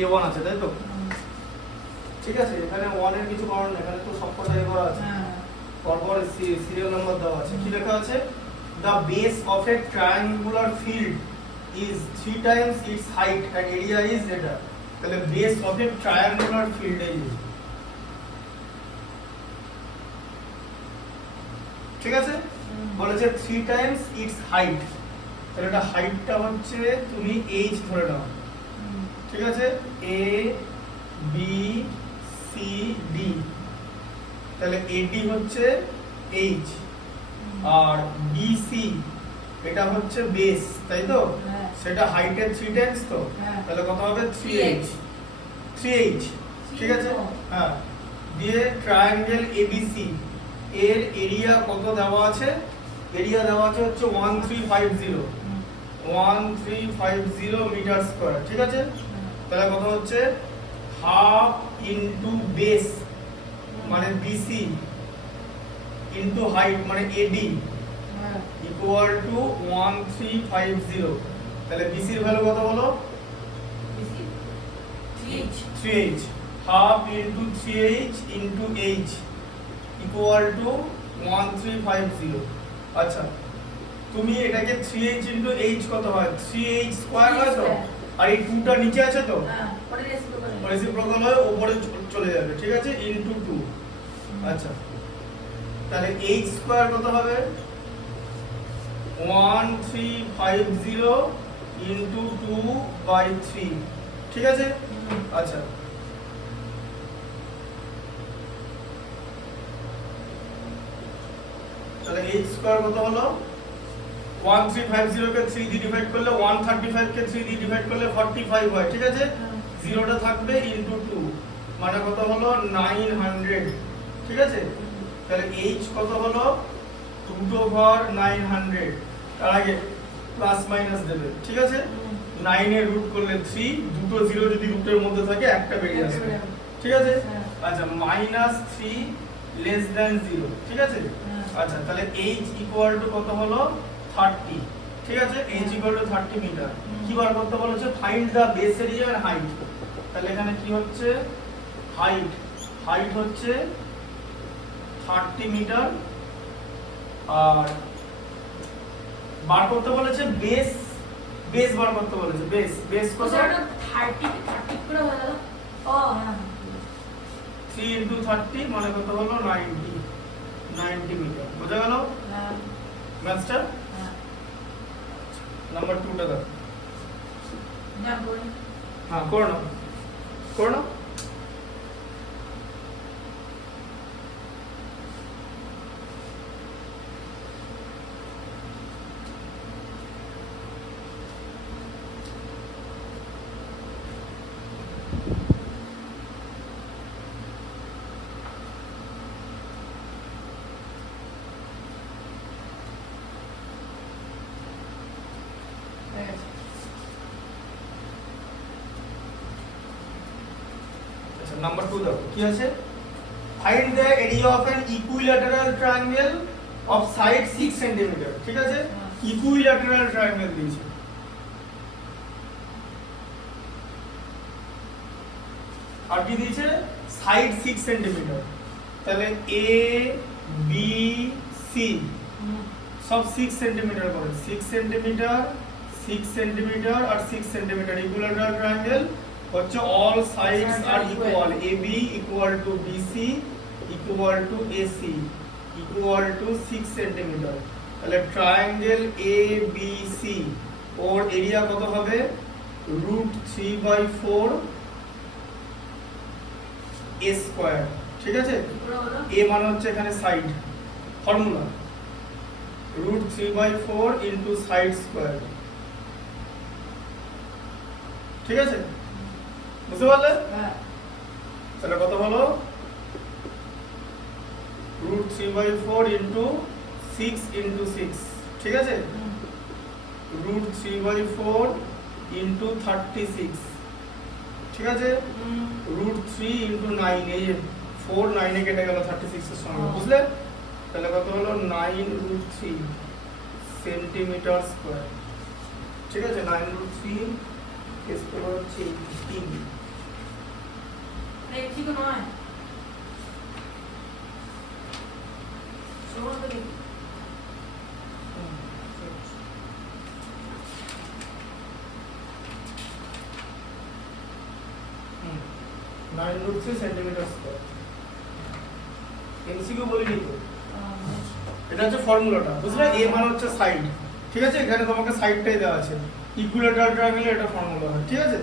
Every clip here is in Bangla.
A1 আছে তাই তো? ঠিক আছে, এখানে 1 এর কিছু কারণ এখানে তো সবকটা এ করা আছে। পরপর সিরিয়াল নাম্বার দেওয়া আছে। কি লেখা আছে? The base of a triangular field is 3 times its height and area is এটা। তাহলে base of a triangular field is, ঠিক আছে, বলেছে 3 times its height। তাহলে এটা হাইটটা হচ্ছে তুমি h ধরে নাও, ঠিক আছে, a b c d। তাহলে AD হচ্ছে h আর BC এটা হচ্ছে বেস, তাই তো? সেটা হাইটের 3 টাইমস তো, তাহলে কত হবে? 3h। ঠিক আছে, হ্যাঁ। দিয়ে ট্রায়াঙ্গেল ABC এর এরিয়া কত দেওয়া আছে? এরিয়া দেওয়া আছে হচ্ছে 1350 মিটার স্কয়ার, ঠিক আছে। তাহলে কত হচ্ছে? হাফ ইনটু বেস মানে BC ইনটু হাইট মানে AD ইকুয়াল টু 1350। তাহলে BC এর ভ্যালু কত হলো? 3h। Half into 3h into h equal two 1350। আচ্ছা, তুমি এটাকে 3h ইনটু h কত হয়? 3h স্কয়ার হয় তো, আর এই 2টা নিচে আছে তো, রেসিপ্রোকাল হয়, উপরে চলে যাবে, ঠিক আছে, ইনটু 2। আচ্ছা, তাহলে h স্কয়ার কত হবে? 1350 ইনটু 2/3, ঠিক আছে। আচ্ছা, তাহলে h স্কয়ার কত হলো? 1350 কে 3 দিয়ে ডিভাইড করলে 135 কে 3 দিয়ে ডিভাইড করলে 45 হয়, ঠিক আছে। জিরোটা থাকবে ইনটু 2 মানে কত হলো? 900, ঠিক আছে। তাহলে h কত হলো? √900। তার আগে প্লাস মাইনাস দেবে, ঠিক আছে। 9 এর রুট করলে 3, দুটো জিরো যদি রুটের মধ্যে থাকে একটা বেরিয়ে আসবে, ঠিক আছে। আচ্ছা, -3 লেস দ্যান 0, ঠিক আছে। আচ্ছা, তাহলে h ইকুয়াল টু কত হলো? 30, ঠিক আছে। h equal to 30 metre. কি বার করতে বলেছে? Find the base area and height. তাহলে এখানে কি হচ্ছে? হাইট হচ্ছে 30 মিটার, আর বার করতে বলেছে বেস বার করতে বলেছে। বেস কত? 30 করে হয়ে গেল। ও হ্যাঁ, 3 ইনটু 30 মানে কত হলো? 90 মিটার। বোঝা গেল ম্যাথটা? নাম্বার 2টা দাও। হ্যাঁ, করো না। নাম্বার 2 দাও। কি আছে? Find the area of an equilateral triangle of side 6 centimetre, ঠিক আছে। ইকুইল্যাটারাল ট্রায়াঙ্গেল দিয়েছে। আর কি দিয়েছে? Side 6 centimetre. তাহলে A B C সব 6 সেন্টিমিটার করে। 6 সেন্টিমিটার আর 6 সেন্টিমিটার। ইকুইল্যাটারাল ট্রায়াঙ্গেল হচ্ছে all sides are equal. AB equal to BC equal to AC equal to 6 centimetre. তাহলে ট্রায়াঙ্গেল ABC ওর এরিয়া কত হবে? √3/4 a স্কয়ার, ঠিক আছে। a মানে হচ্ছে এখানে side, formula √3/4 into side square, ঠিক আছে। বুঝতে পারলে? হ্যাঁ। তাহলে কত হলো? √3/4 ইনটু 6 ইনটু 6, ঠিক আছে। √3/4 ইনটু 36, ঠিক আছে। √3 ইনটু 9, এই 4 9 এ কেটে গেল 36 এর সঙ্গে, বুঝলে? তাহলে কত হলো? 9√3 সেন্টিমিটার স্কয়ার, ঠিক আছে। 9√3 কেস পেপার হচ্ছে 18 ঠিক নয় সমান করে 9√3 সেন্টিমিটার স্কয়ার এমসিকিউ বলিনি তো এটা হচ্ছে ফর্মুলাটা বুঝলে এ মানে হচ্ছে সাইড ঠিক আছে এখানে তোমাকে সাইডটাই দেওয়া আছে ইকুইলেটারাল ট্রায়াঙ্গেলে এটা ফর্মুলা হয় ঠিক আছে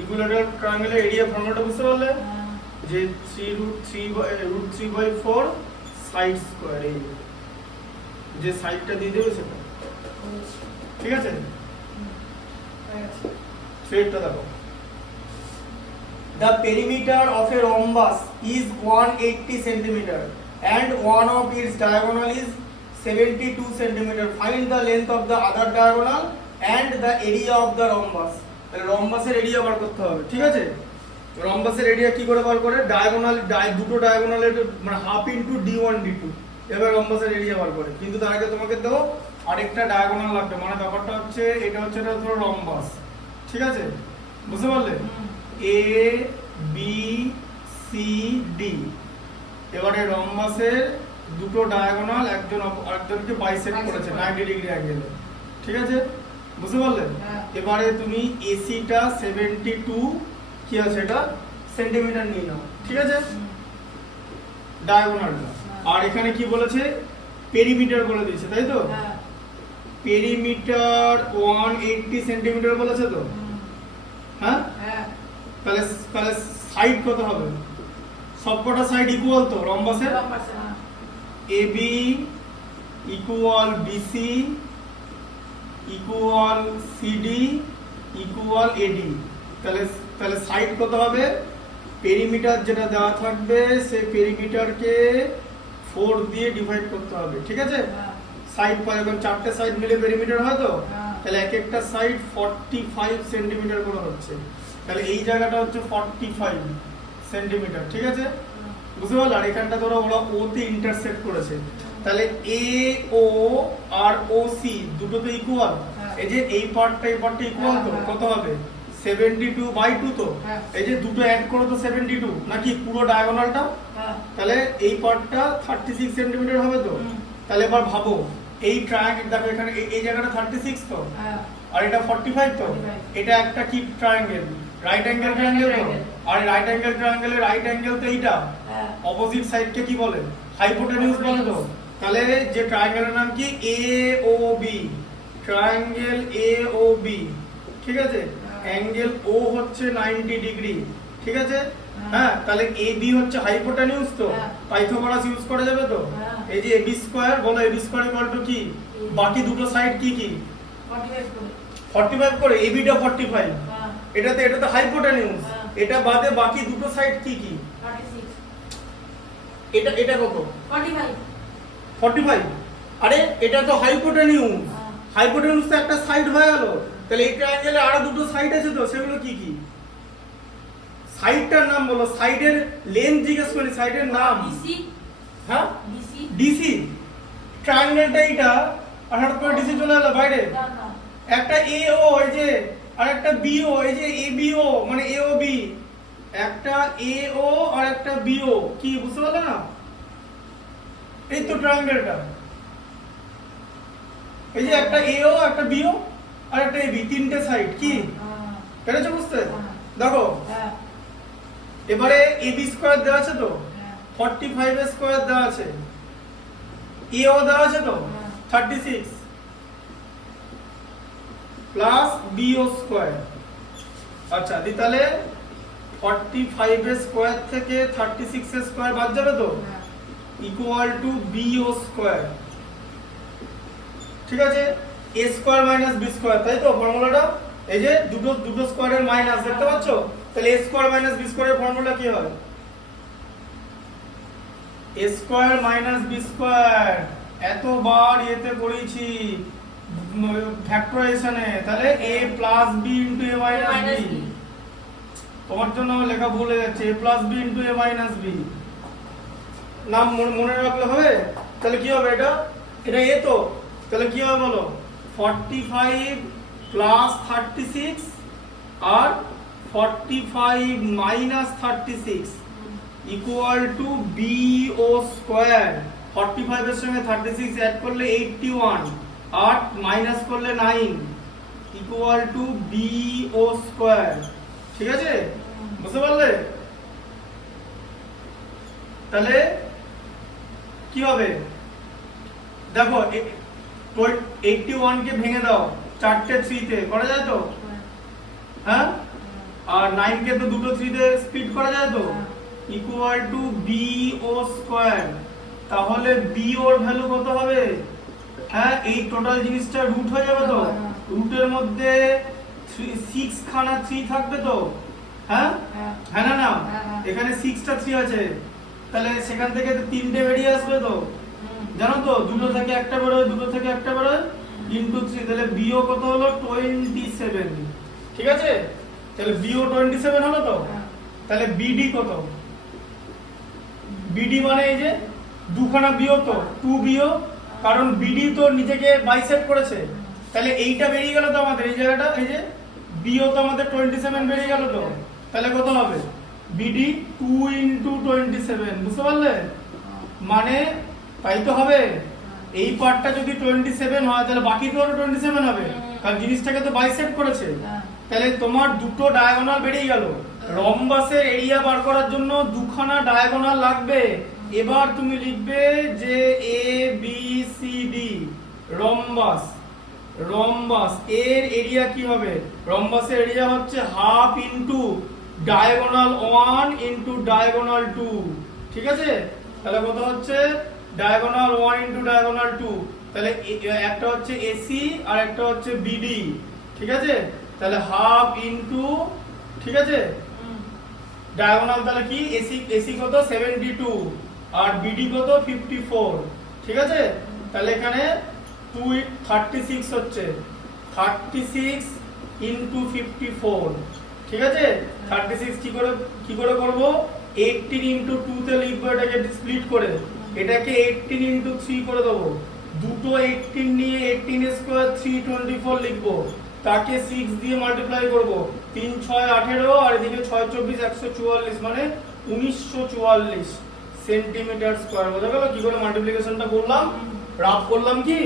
ইকুইলেটারাল ট্রায়াঙ্গেলের এরিয়া ফর্মুলাটা বুঝতে পারলে যে 3√3/4 সাইড স্কয়ার এই যে সাইডটা দিয়ে দেবে সেটা ঠিক আছে থ্রেডটা দেখো The perimeter of a rhombus is 180 cm and one of its diagonal is 72 cm. Find the length of the other diagonal and the area of the rhombus. তাহলে রম্বাসের এরিয়া বার করতে হবে ঠিক আছে রম্বাসের এরিয়া কি করে বার করে ডায়াগোনাল দুটো ডায়াগোনালের মানে হাফ ইনটু d1 d2 এবার রম্বাসের এরিয়া বার করে কিন্তু তার আগে তোমাকে দাও আরেকটা ডায়াগোনাল লাগবে মানে ব্যাপারটা হচ্ছে এটা ধরো রম্বাস ঠিক আছে বুঝতে পারলে এ বি সি ডি এবারে রম্বাসের দুটো ডায়াগোনাল একজন আরেকজনকে বাইসেক্ট করেছে 90 ডিগ্রি অ্যাঙ্গেলে ঠিক আছে বুঝতে পারলে এবারে তুমি এসিটা 72 কি আছে এটা সেন্টিমিটার নিয়ে নাও ঠিক আছে ডায়াগোনালটা আর এখানে কি বলেছে পেরিমিটার বলে দিয়েছে তাই তো পেরিমিটার 180 সেন্টিমিটার বলেছে তো হ্যাঁ তাহলে তাহলে সাইড কত হবে সবকটা সাইড ইকুয়াল তো রম্বাসের AB equal BC equal CD equal AD তাহলে তাহলে সাইড কত হবে পেরিমিটার যেটা দেওয়া থাকবে সেই পেরিমিটারকে 4 দিয়ে ডিভাইড করতে হবে ঠিক আছে সাইড পাই এবং চারটে সাইড মিলে পেরিমিটার হয় তো তাহলে এক একটা সাইড 45 সেন্টিমিটার করে হচ্ছে তাহলে এই জায়গাটা হচ্ছে 45 সেন্টিমিটার ঠিক আছে বুঝতে পারলে আর এখানটা ধরো ওরা ও তে ইন্টারসেক্ট করেছে তাহলে এ ও আর ও সি দুটো তো ইকুয়াল এই যে এই পার্টটা ইকুয়াল তো কত হবে 72/2 তো এই যে দুটো অ্যাড করো তো 72 নাকি পুরো ডায়াগোনালটা তাহলে এই পার্টটা 36 সেন্টিমিটার হবে তো তাহলে এবার ভাবো এই ট্রায়াঙ্গেল দেখো এখানে এই জায়গাটা 36 তো আর এটা 45 তো এটা একটা কি ট্রায়াঙ্গেল রাইট অ্যাঙ্গেল ট্রায়াঙ্গেল তো আর রাইট অ্যাঙ্গেল ট্রায়াঙ্গেলের রাইট অ্যাঙ্গেল তো এইটা অপোজিট সাইডকে কি বলে হাইপোটেনিউস বলে তো তাহলে যে ট্রায়াঙ্গেলের নাম কি AOB ট্রায়াঙ্গেল AOB ঠিক আছে অ্যাঙ্গেল O হচ্ছে 90 ডিগ্রি ঠিক আছে হ্যাঁ তাহলে AB হচ্ছে হাইপোটেনিউস তো পাইথাগোরাস ইউজ করা যাবে তো এই যে AB স্কয়ার বলো AB স্কয়ার ইকুয়াল টু কি বাকি দুটো সাইড কি 45 করে AB টা 45 এটাতে হাইপোটেনিউস এটা বাদে বাকি দুটো সাইড কি 36 এটা কত 45 আরে এটা তো হাইপোটেনিউস হাইপোটেনিউস তো একটা সাইড হয়ে গেল তাহলে এই ট্রায়াঙ্গেলে আরো দুটো সাইড আছে তো সেগুলো কি সাইডটার নাম বলো সাইডের লেন্থ জিজ্ঞেস করি সাইডের নাম ডিসি হ্যাঁ ডিসি ট্রায়াঙ্গেলটা এইটা আর হঠাৎ করে ডিসি চলে এলো বাইরে একটা AO এই যে আর একটা BO এই যে ABO মানে AOB একটা AO আর একটা BO কি বুঝতে পারলে না এই তো ট্রায়াঙ্গেলটা এই যে একটা AO একটা BO আর একটা AB তিনটে সাইড কি পেরেছো বুঝতে দেখো এবারে AB স্কয়ার দেওয়া আছে তো 45 এর স্কয়ার দেওয়া আছে AO দেওয়া আছে তো 36 প্লাস BO স্কয়ার আচ্ছা দি তাহলে 45 এর স্কয়ার থেকে 36 এর স্কয়ার বাদ যাবে তো ইকুয়াল টু BO স্কয়ার ঠিক আছে A square minus B square তাই তো ফর্মুলাটা এই যে দুটো স্কয়ারের মাইনাস দেখতে পাচ্ছ তাহলে A স্কয়ার মাইনাস B স্কয়ারের ফর্মুলা কি হয় A square minus B square এতবার এতে করেছি ফ্যাক্টরাইজেশনে তাহলে A plus B into A minus B তোমার জন্য লেখা ভুলে যাচ্ছে A plus B into A minus B নাম মনে রাখলে হবে তাহলে কি হবে এটা A তো তাহলে কি হবে বলো, 45 প্লাস 36 আর 45 minus 36 equal to BO square. 45 এর সঙ্গে 36 অ্যাড করলে 81 আর মাইনাস করলে 9 ইকুয়াল টু BO স্কয়ার। ঠিক আছে, বুঝতে পারলে? তাহলে কি হবে দেখো, 81 কে ভেঙে দাও চারটে 3 তে, করা যায় তো? হ্যাঁ, আর 9 কে তো দুটো 3 তে স্প্লিট করা যায় তো, ইকুয়াল টু BO স্কয়ার। তাহলে BO এর ভ্যালু কত হবে? হ্যাঁ, এই টোটাল জিনিসটা রুট হয়ে যাবে তো, রুটের মধ্যে 6 খানা 3 থাকবে তো, হ্যাঁ হ্যাঁ না না, এখানে 6টা 3 আছে, তাহলে সেখান থেকে তিনটে বেরিয়ে আসবে তো, জানো তো, দুটো থেকে একটা বেরোয়, দুটো থেকে একটা বেরোয়, ইনটু 3, তাহলে BO কত হলো? 27। ঠিক আছে, তাহলে BO 27 হলো তো। তাহলে BD কত? BD মানে এই যে দুখানা BO তো, 2 BO, কারণ BD তো নিজেকে বাইসেট করেছে, তাহলে এইটা বেরিয়ে গেল তো আমাদের, এই জায়গাটা, এই যে BO তো আমাদের 27 বেরিয়ে গেল তো, তাহলে কত হবে? BD 2 ইনটু 27, বুঝতে পারলে? মানে তাই তো হবে, এই পার্টটা যদি 27 হয় তাহলে বাকি তো আরো 27 হবে, কারণ জিনিসটাকে তো বাইসেট করেছে। তাহলে তোমার দুটো ডায়াগোনাল বেরিয়ে গেল। রম্বাসের এরিয়া বার করার জন্য দুখানা ডায়াগোনাল লাগবে। এবার তুমি লিখবে যে ABCD রম্বাস, রম্বাস এর এরিয়া কি হবে? রম্বাসের এরিয়া হচ্ছে half into diagonal 1 into diagonal 2। ঠিক আছে, তাহলে কত হচ্ছে? ডায়াগোনাল 1 ইনটু ডায়াগোনাল 2, তাহলে একটা হচ্ছে AC আর একটা হচ্ছে BD। ঠিক আছে, তাহলে হাফ ইনটু, ঠিক আছে, ডায়াগোনাল তাহলে কি, AC কত? 72 আর BD কত? 54। ঠিক আছে, তাহলে এখানে 36 হচ্ছে, 36 ইনটু 54। ঠিক আছে, 36 কি করে করব? 18 ইনটু 2 তে লিখবো, এটাকে স্প্লিট করে, এটাকে 18 ইনটু 3 করে দেবো, দুটো 18 নিয়ে 18 স্কয়ার 324 লিখবো, তাকে 6 দিয়ে মাল্টিপ্লাই করব, 3 6 18 আর এদিকে 6 24 144, মানে 1944 সেন্টিমিটার স্কয়ার। বোঝা গেল কি করে মাল্টিপ্লিকেশনটা করলাম? রাফ করলাম, কি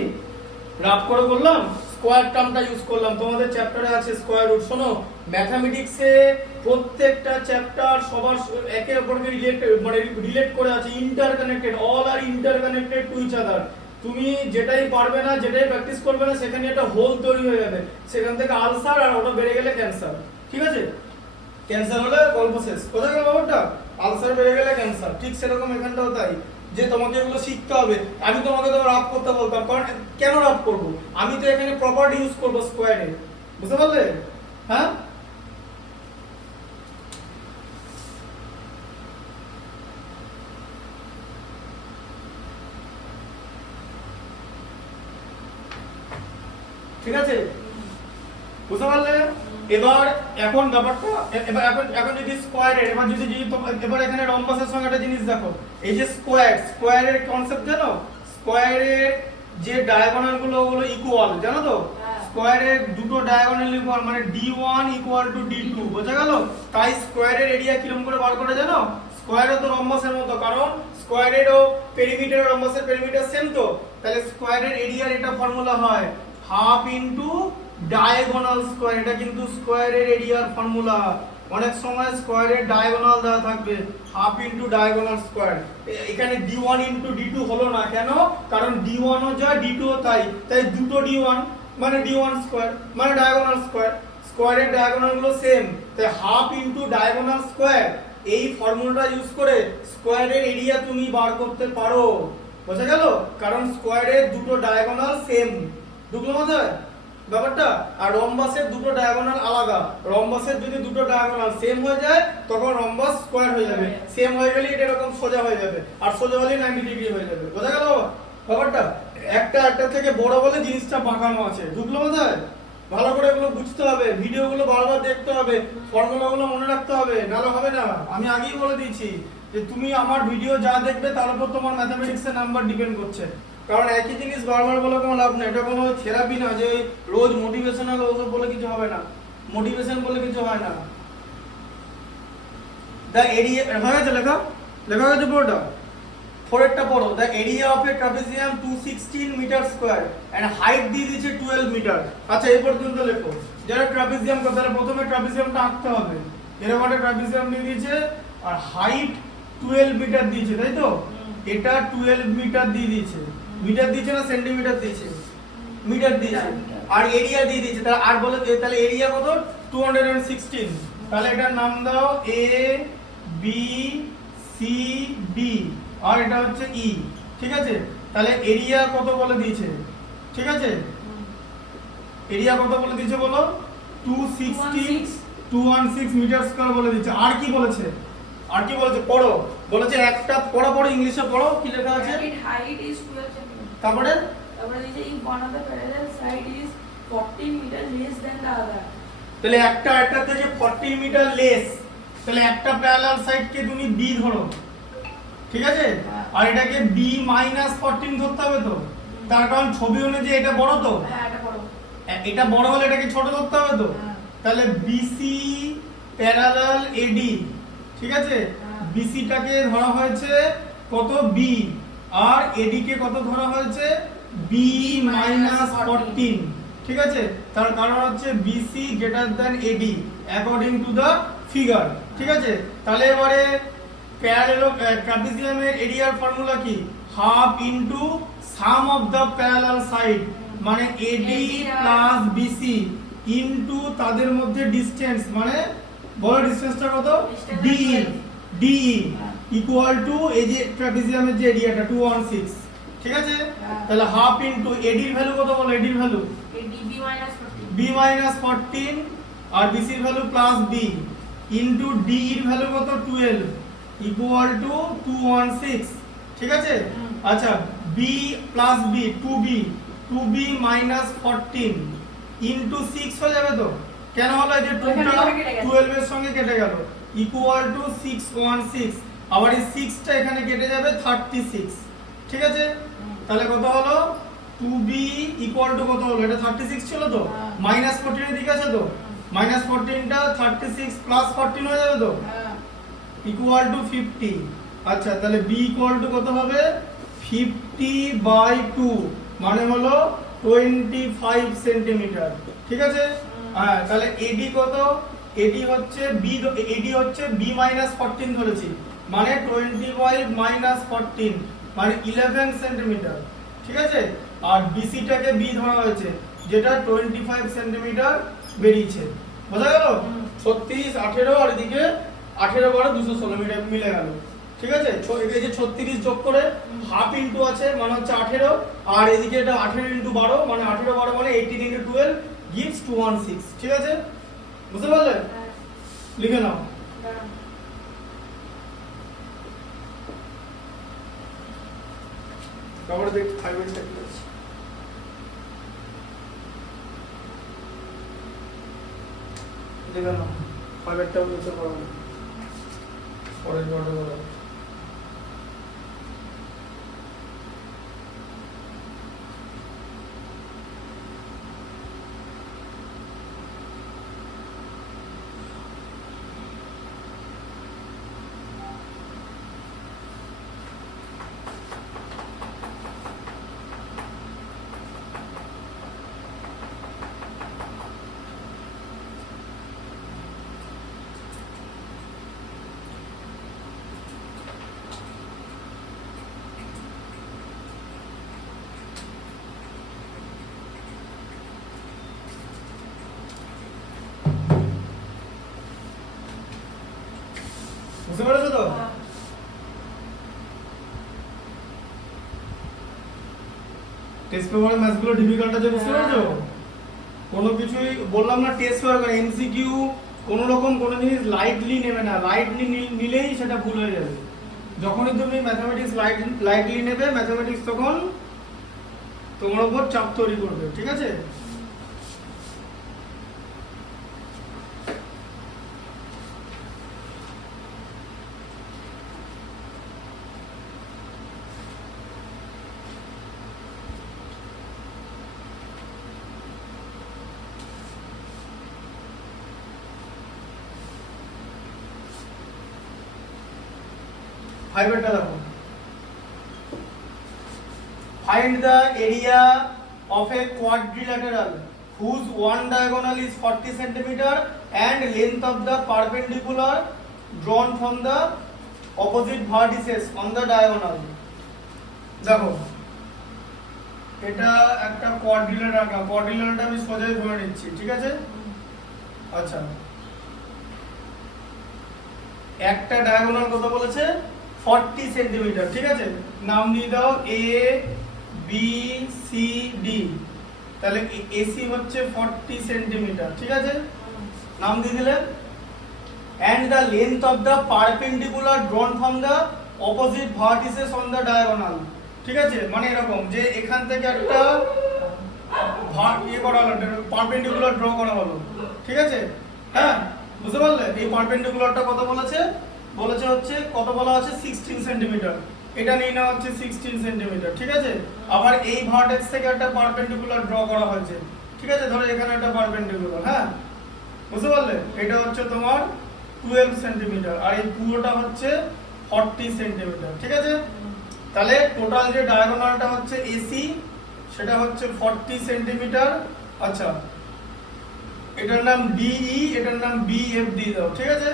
রাফ করে করলাম, স্কয়ার টার্মটা ইউজ করলাম। তোমাদের চ্যাপ্টারে আছে স্কয়ার রুট। শোনো, ম্যাথমেটিক্সে প্রত্যেকটা চ্যাপ্টার সবার একে অপরকে রিলেট করে আছে, interconnected, all are interconnected to each other. তুমি যেটাই পারবে না, যেটাই প্র্যাকটিস করবে না, সেখানে একটা হোল তৈরি হয়ে যাবে, সেখান থেকে আলসার, আর ওটা বেড়ে গেলে ক্যান্সার। ঠিক আছে, ক্যান্সার হলে গল্প শেষ। কোথায় গেল ব্যাপারটা? আলসার বেড়ে গেলে ক্যান্সার। ঠিক সেরকম এখানটাও তাই, যে তোমাকে এগুলো শিখতে হবে। আমি তোমাকে তো রাফ করতে বলতাম, কারণ কেন রাফ করব? আমি তো এখানে প্রপার্টি ইউজ করব স্কয়ারে, বুঝতে পারলে? হ্যাঁ, ঠিক আছে, বুঝতে পারলে? এবার এখন ব্যাপারটা, এখন যদি স্কয়ারের, এবার এখানে রম্বাসের সঙ্গে একটা জিনিস দেখো, এই যে স্কয়ারের কনসেপ্ট জানো? স্কয়ারের যে ডায়াগোনাল গুলো, ওগুলো ইকুয়াল, জানো তো? স্কয়ারের দুটো ডায়াগোনাল ইকুয়াল, মানে D1 ইকুয়াল টু D2, বোঝা গেল? তাই স্কয়ারের এরিয়া কিরকম করে বার করে জানো? স্কয়ারও তো রম্বাসের মতো, কারণ স্কয়ারেরও পেরিমিটার আর রম্বাসের পেরিমিটার সেম তো, তাহলে স্কয়ারের এরিয়ার এটা ফর্মুলা হয় হাফ ইনটু ডায়াগোনাল স্কয়ার। এটা কিন্তু স্কয়ারের এরিয়ার ফর্মুলা। অনেক সময় স্কয়ারের ডায়াগোনাল দেওয়া থাকবে, হাফ ইনটু ডায়াগোনাল স্কয়ার। এখানে D1 ইনটু D2 হলো না কেন? কারণ D1 ও যা D2 ও তাই, তাই দুটো D1 মানে D1 স্কয়ার মানে ডায়াগোনাল স্কয়ার। স্কয়ারের ডায়াগোনাল গুলো সেম, তাই হাফ ইনটু ডায়াগোনাল স্কয়ার। এই ফর্মুলাটা ইউজ করে স্কয়ারের এরিয়া তুমি বার করতে পারো, বোঝা গেল? কারণ স্কয়ারের দুটো ডায়াগোনাল সেম। ঢুকলো মাথায় ব্যাপারটা? আর রম্বাসের দুটো ডায়াগোনাল আলাদা। রম্বাসের যদি দুটো ডায়াগোনাল সেম হয়ে যায়, তখন রম্বাস স্কয়ার হয়ে যাবে। সেম হয়ে গেলে এটা এরকম সোজা হয়ে যাবে, আর সোজা হলে 90 ডিগ্রি হয়ে যাবে। বোঝা গেল ব্যাপারটা? একটা থেকে বড় বলে জিনিসটা বাঁকানো আছে। ঢুকলো মাথায়? ভালো করে এগুলো বুঝতে হবে, ভিডিওগুলো বারবার দেখতে হবে, ফর্মুলাগুলো মনে রাখতে হবে, নাহলে হবে না। আমি আগেই বলে দিয়েছি যে তুমি আমার ভিডিও যা দেখবে তার উপর তোমার ম্যাথমেটিক্সের নাম্বার ডিপেন্ড করছে। কারণ একই জিনিস বারবার বলে কোনো লাভ নেই, এটা কোনো থেরাপি না যে ওই রোজ মোটিভেশনাল ওসব বলে কিছু হবে না, মোটিভেশন বলে কিছু হয় না। দ্য এরিয়া হয়ে গেছে লেখা, লেখা গেছে পুরোটা। ফোরেরটা পড়ো, the area of a trapezium 216 metre square and height দিয়ে দিয়েছে 12 মিটার। আচ্ছা এই পর্যন্ত লেখো। যারা ট্রাপিজিয়াম কথা, তাহলে প্রথমে ট্রাপিজিয়ামটা আঁকতে হবে। এরকম একটা ট্রাপিজিয়াম দিয়ে দিয়েছে আর হাইট 12 মিটার দিয়েছে, তাই তো? এটা 12 মিটার দিয়ে দিয়েছে। মিটার দিয়েছে না সেন্টিমিটার দিয়েছে? মিটার দিয়েছে। আর এরিয়া দিয়ে দিয়েছে। তাহলে আর বলে তাহলে এরিয়া কত? 216। তাহলে এটার নাম দাও এ বি সি ডি আর এটা হচ্ছে ই, ঠিক আছে? তাহলে এরিয়া কত বলে দিয়েছে, ঠিক আছে? এরিয়া কত বলে দিয়েছে বলো? 216 মিটার স্কয়ার বলে দিয়েছে। আর কি বলেছে? আর কি বলেছে পড়ো? বলেছে একটা পড়ো, পড়ো ইংলিশে পড়ো, কি লেখা আছে? height is 12 cm. তারপরে দিয়েছে if one of the parallel side is 14 meter less than the other. তাহলে একটা থেকে 14 মিটার লেস, তাহলে একটা প্যারালাল সাইডকে তুমি বি ধরো, ঠিক আছে? আর এটাকে বি মাইনাস 14 ধরতে হবে তো, তার কারণ ছবি অনুযায়ী এটা বড় তো। হ্যাঁ এটা বড়। এটা বড় হলে এটাকে ছোট ধরতে হবে তো। তাহলে বিসি প্যারালাল এডি, ঠিক আছে? বিসিটাকে ধরা হয়েছে কত? বি। আর এডি কে কত ধরা হয়েছে? বি মাইনাস 14, ঠিক আছে? তার কারণ হচ্ছে BC greater than AD according to the figure, ঠিক আছে? তাহলে এবারে প্যারালেল ট্রাপিজিয়ামের এরিয়ার ফর্মুলা কি? Half into sum of the parallel side, মানে এডি প্লাস বিসি ইনটু তাদের মধ্যে ডিসটেন্স, মানে বড় ডিসটেন্সটা কত? ডিই। ডিই ইকুয়াল টু এই যে ট্রাপিজিয়ামের যে এরিয়াটা 216, ঠিক আছে? তাহলে হাফ ইনটু এডির ভ্যালু কত বলো? এডির ভ্যালু বি মাইনাস 14 আর বিসির value plus B into D এর ভ্যালু কত? 12 ইকুয়াল টু 216, ঠিক আছে? আচ্ছা B plus B 2b minus 14 into 6 হয়ে যাবে তো? কেন হলো? এই যে 2টা 12 এর সঙ্গে কেটে গেল ইকুয়াল টু 616, আবার এই 6টা এখানে কেটে যাবে 36, ঠিক আছে? তাহলে কত হলো? 2b ইকুয়াল টু কত হলো? এটা 36 ছিল তো, মাইনাস 14 এর দিকে আছে তো, মাইনাস 14টা 36 প্লাস 14 হয়ে যাবে তো, ইকুয়াল টু 50। আচ্ছা তাহলে b ইকুয়াল টু কত হবে? 50/2 মানে হলো 25 সেন্টিমিটার, ঠিক আছে? হ্যাঁ তাহলে এডি কত? এডি হচ্ছে বি, এডি হচ্ছে বি মাইনাস 14 ধরেছি, মানে 25 মাইনাস 14 মানে 11 সেন্টিমিটার, ঠিক আছে? আর বিসিটাকে বি ধরা হয়েছে যেটা 25 সেন্টিমিটার বেরিয়েছে, বোঝা গেল? 36 18 আর এদিকে 18 বারে 216 মিটার মিলে গেল, ঠিক আছে? এই যে 36 যোগ করে হাফ ইনটু আছে মানে হচ্ছে 18, আর এদিকে এটা 18 ইনটু 12 মানে 18 12 মানে 18 ইনটু 12 gives 216, ঠিক আছে? বুঝতে পারলে? লিখে নাও। তারপরে দেখ 5 এর চেক করছি। দেখে নাও 5 এরটা হচ্ছে বড়, পরের বড় বড়। বুঝতে পেরেছো তো? টেস্ট পেপারে ম্যাথগুলো ডিফিকাল্ট আছে, বুঝতে পেরেছো? কোনো কিছুই বললাম না টেস্ট পেপার এমসিকিউ কোনো রকম কোনো জিনিস লাইটলি নেবে না, লাইটলি নিলেই সেটা ভুল হয়ে যাবে। যখনই তুমি ম্যাথমেটিক্স লাইটলি নেবে, ম্যাথমেটিক্স তখন তোমার উপর চাপ তৈরি করবে, ঠিক আছে? 5 এরটা দেখো, find the area of a quadrilateral whose one diagonal is 40 centimeter and length of the perpendicular drawn from the opposite vertices on the diagonal. দেখো এটা একটা কোয়াড্রিলেটারাল আমি সোজাই ধরে নিচ্ছি, ঠিক আছে? আচ্ছা, একটা ডায়াগোনাল কত বলেছে? 40 সেন্টিমিটার, ঠিক আছে? নাম দিয়ে দাও এ বি সি ডি, তাহলে এসি হচ্ছে 40 সেন্টিমিটার, ঠিক আছে? নাম দিয়ে দিলে। and the length of the perpendicular drawn from the opposite vertices on the diagonal, ঠিক আছে? মানে এরকম যে এখান থেকে একটা করা হলো, পারপেন্ডিকুলার ড্র করা হলো, ঠিক আছে? হ্যাঁ, বুঝতে পারলে? এই পারপেন্ডিকুলারটা কত বলেছে? বলেছে হচ্ছে কত বলা আছে? 16 সেন্টিমিটার। এটা নিয়ে নেওয়া হচ্ছে 16 সেন্টিমিটার, ঠিক আছে? আবার এই ভার্টেক্স থেকে একটা পারপেন্ডিকুলার ড্র করা হয়েছে, ঠিক আছে? ধরো এখানে একটা পারপেন্ডিকুলার, হ্যাঁ, বুঝতে পারলে? এটা হচ্ছে তোমার 12 সেন্টিমিটার আর এই পুরোটা হচ্ছে 40 সেন্টিমিটার, ঠিক আছে? তাহলে টোটাল যে ডায়াগোনালটা হচ্ছে এসি সেটা হচ্ছে 40 সেন্টিমিটার। আচ্ছা, এটার নাম ডিই, এটার নাম বিএফ দিয়ে দাও, ঠিক আছে?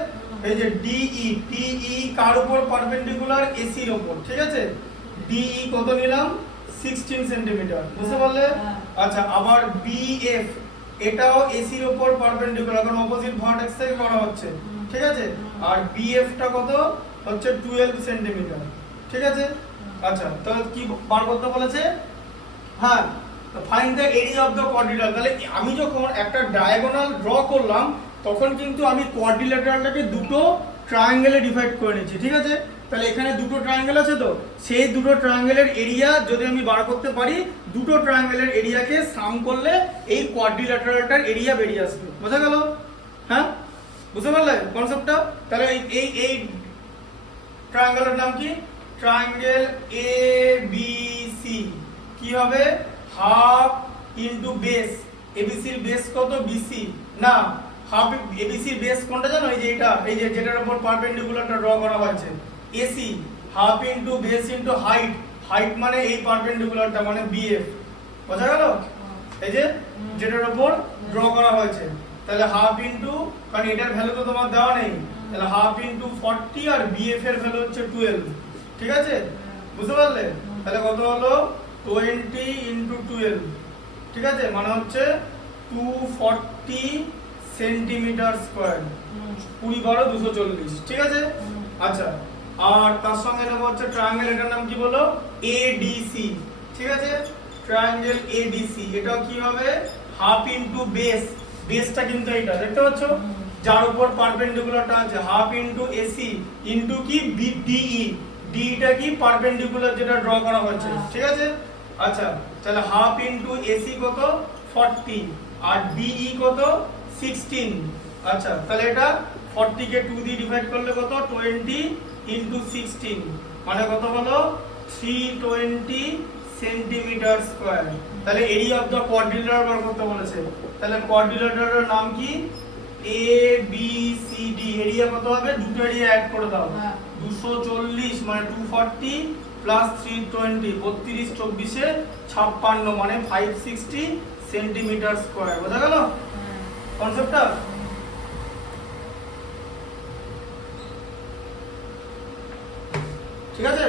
এই যে ডিই, টিই কার উপর পারপেন্ডিকুলার? এসির উপর, ঠিক আছে? ডিই কত নিলাম? 16 সেন্টিমিটার, বুঝতে পারলে? আচ্ছা, আবার বিএফ এটাও এসির উপর পারপেন্ডিকুলার, কারণ অপোজিট ভার্টেক্স থেকে করা হচ্ছে, ঠিক আছে? আর বিএফ টা কত হচ্ছে? 12 সেন্টিমিটার, ঠিক আছে? আচ্ছা, তো কি বার করতে বলেছে? হ্যাঁ, find the area of the quadrilateral. তাহলে আমি যখন একটা ডায়াগোনাল ড্র করলাম তখন কিন্তু আমি কোয়াড্রিল্যাটারালটাকে দুটো ট্রায়াঙ্গেলে ডিভাইড করে নিচ্ছি, ঠিক আছে? তাহলে এখানে দুটো ট্রায়াঙ্গেল আছে, তো সেই দুটো ট্রায়াঙ্গেলের এরিয়া যদি আমি বার করতে পারি, দুটো ট্রায়াঙ্গেলের এরিয়াকে সাম করলে এই কোয়াড্রিল্যাটারালটার এরিয়া বেরিয়ে আসবে। বোঝা গেল? হ্যাঁ, বুঝতে পারলে কনসেপ্টটা? তাহলে এই এই ট্রায়াঙ্গেলের নাম কি? Triangle A B C. কি হবে? Half into base. এবিসির বেস কত? বিসি না, হাফ এবিসির বেস কোনটা জানো? এই যে এটা, এই যে যেটার উপর পারপেন্ডিকুলারটা ড্র করা হয়েছে, AC. Half into base into height, height মানে এই পারপেন্ডিকুলারটা মানে বিএফ। বোঝা গেল? এই যে যেটার উপর ড্র করা হয়েছে, তাহলে হাফ ইনটু, কারণ এটার ভ্যালু তো তোমার দেওয়া নেই, তাহলে হাফ ইনটু 40 আর বিএফ এর ভ্যালু হচ্ছে 12, ঠিক আছে? বুঝতে পারলে? তাহলে কত হলো? 20 ইনটু 12, ঠিক আছে? মানে হচ্ছে 240 সেন্টিমিটার স্কয়ার। 20 12 240, ঠিক আছে? আচ্ছা, আর তার সঙ্গে নেব হচ্ছে ট্রায়াঙ্গেল, এটার নাম কি বলো? এডিসি, ঠিক আছে? ট্রায়াঙ্গেল এডিসি, এটাও কি হবে? হাফ ইনটু বেস, বেসটা কিন্তু এটা দেখতে পাচ্ছ যার উপর পারপেন্ডিকুলারটা আছে, হাফ ইনটু এসি ইনটু কি ডিই, ডিটা কি? পারপেন্ডিকুলার যেটা ড্র করা হয়েছে, ঠিক আছে? আচ্ছা, তাহলে হাফ ইনটু এসি কত? 40 আর ডিই কত? 16। আচ্ছা, তাহলে এটা 40 কে 2 দিয়ে ডিভাইড করলে কত? 20 ইনটু 16 মানে কত হলো? 320 সেন্টিমিটার স্কয়ার। তাহলে এরিয়া অফ দ্য কোয়াড্রিল্যাটারাল বার করতে বলেছে। তাহলে কোয়াড্রিল্যাটারালের নাম কি? এ বি সি ডি। এরিয়া কত হবে? দুটো এরিয়া অ্যাড করে দাও, 240 মানে 240 প্লাস 320, 32 24 56 মানে 560 সেন্টিমিটার স্কয়ার। বোঝা গেল কনসেপ্টটা? ঠিক আছে?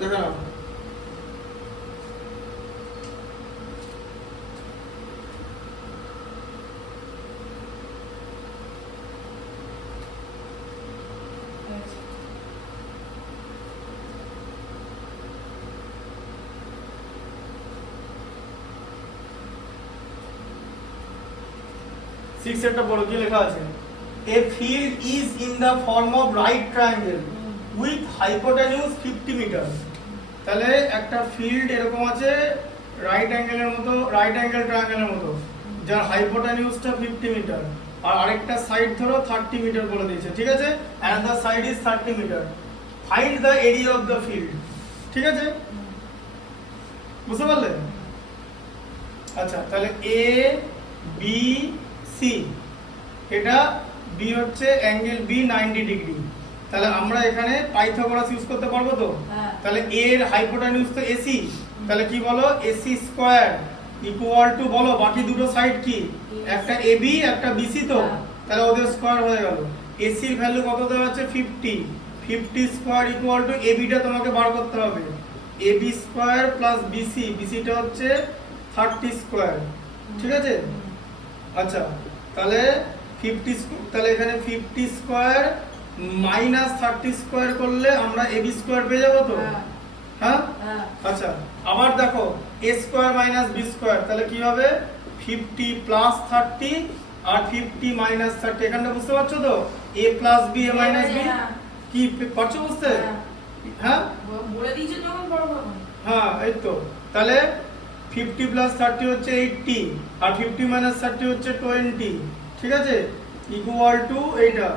দেখো না, সিক্স একটা বড় কি লেখা আছে? A field is in the form of right triangle with hypotenuse 50 meters. তাহলে একটা ফিল্ড এরকম আছে রাইট অ্যাঙ্গেলের মতো, রাইট অ্যাঙ্গেল ট্রায়াঙ্গেলের মতো, যার হাইপোটেনিউসটা 50 মিটার আর আরেকটা সাইড ধরো 30 মিটার বলে দিয়েছে, ঠিক আছে? Another side is 30 metre. Find the area of the field, ঠিক আছে? বুঝতে পারলে? আচ্ছা, তাহলে এ বি সি এটা বি হচ্ছে অ্যাঙ্গেল বি 90 ডিগ্রি। তাহলে আমরা এখানে পাইথাগোরাস ইউজ করতে পারবো তো? হ্যাঁ। তাহলে এ এর হাইপোটেনিউজ তো এসি, তাহলে কি বলো এসি স্কয়ার ইকুয়াল টু বলো বাকি দুটো সাইড কি, একটা এবি একটা বিসি তো, হ্যাঁ। তাহলে ওদের স্কয়ার হয়ে গেল। এসি এর ভ্যালু কত দেওয়া আছে 50, 50 স্কয়ার ইকুয়াল টু এবিটা তোমাকে বার করতে হবে, এবি স্কয়ার প্লাস বিসি, বিসিটা হচ্ছে 30 স্কয়ার, ঠিক আছে? আচ্ছা তাহলে 50 তাহলে এখানে 50 স্কয়ার মাইনাস 30 স্কয়ার করলে আমরা এবি স্কয়ার পেয়ে যাবো তো? হ্যাঁ। হ্যাঁ হ্যাঁ। আচ্ছা আবার দেখো a square minus b square, তাহলে কি হবে 50 প্লাস 30 আর 50 মাইনাস 30, এখানটা বুঝতে পারছো তো? a plus b a minus b হ্যাঁ। কি পারছো বুঝতে? হ্যাঁ। হ্যাঁ বলে দিয়েছো যখন বড় বড় হ্যাঁ এই তো। তাহলে 50 প্লাস 30 হচ্ছে 80 আর 50 মাইনাস 30 হচ্ছে 20, ঠিক আছে? ইকুয়াল টু এইটা।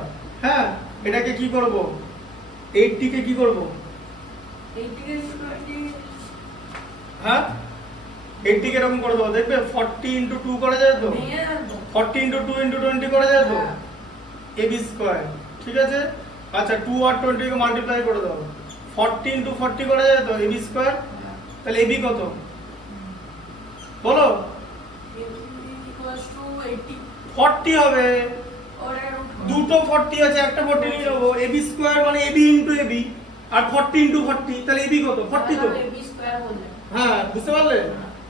হ্যাঁ এটাকে কি করব, 80 কে কি করব? 80 কে 20 হ্যাঁ 80 কে এরকম করে দেবো, দেখবে 40 ইনটু 2 করা যায় তো? ভেঙে যাবে 40 ইনটু 2 ইনটু 20 করা যায় তো? হ্যাঁ। ab স্কয়ার, ঠিক আছে? আচ্ছা 2 আর 20 কে মাল্টিপ্লাই করে দাও, 40 ইনটু 40 করা যায় তো ab স্কয়ার, তাহলে ab কত বলো? ইকুয়ালস টু 80 40 হবে, ওর একটা রুট দুটো 40 আছে, একটা 40 নিয়ে নেবো, ab স্কয়ার মানে ab ইনটু ab আর 40 ইনটু 40, তাহলে ab কত 40 তো? বি স্কয়ার বললে হ্যাঁ বুঝতে পারলে?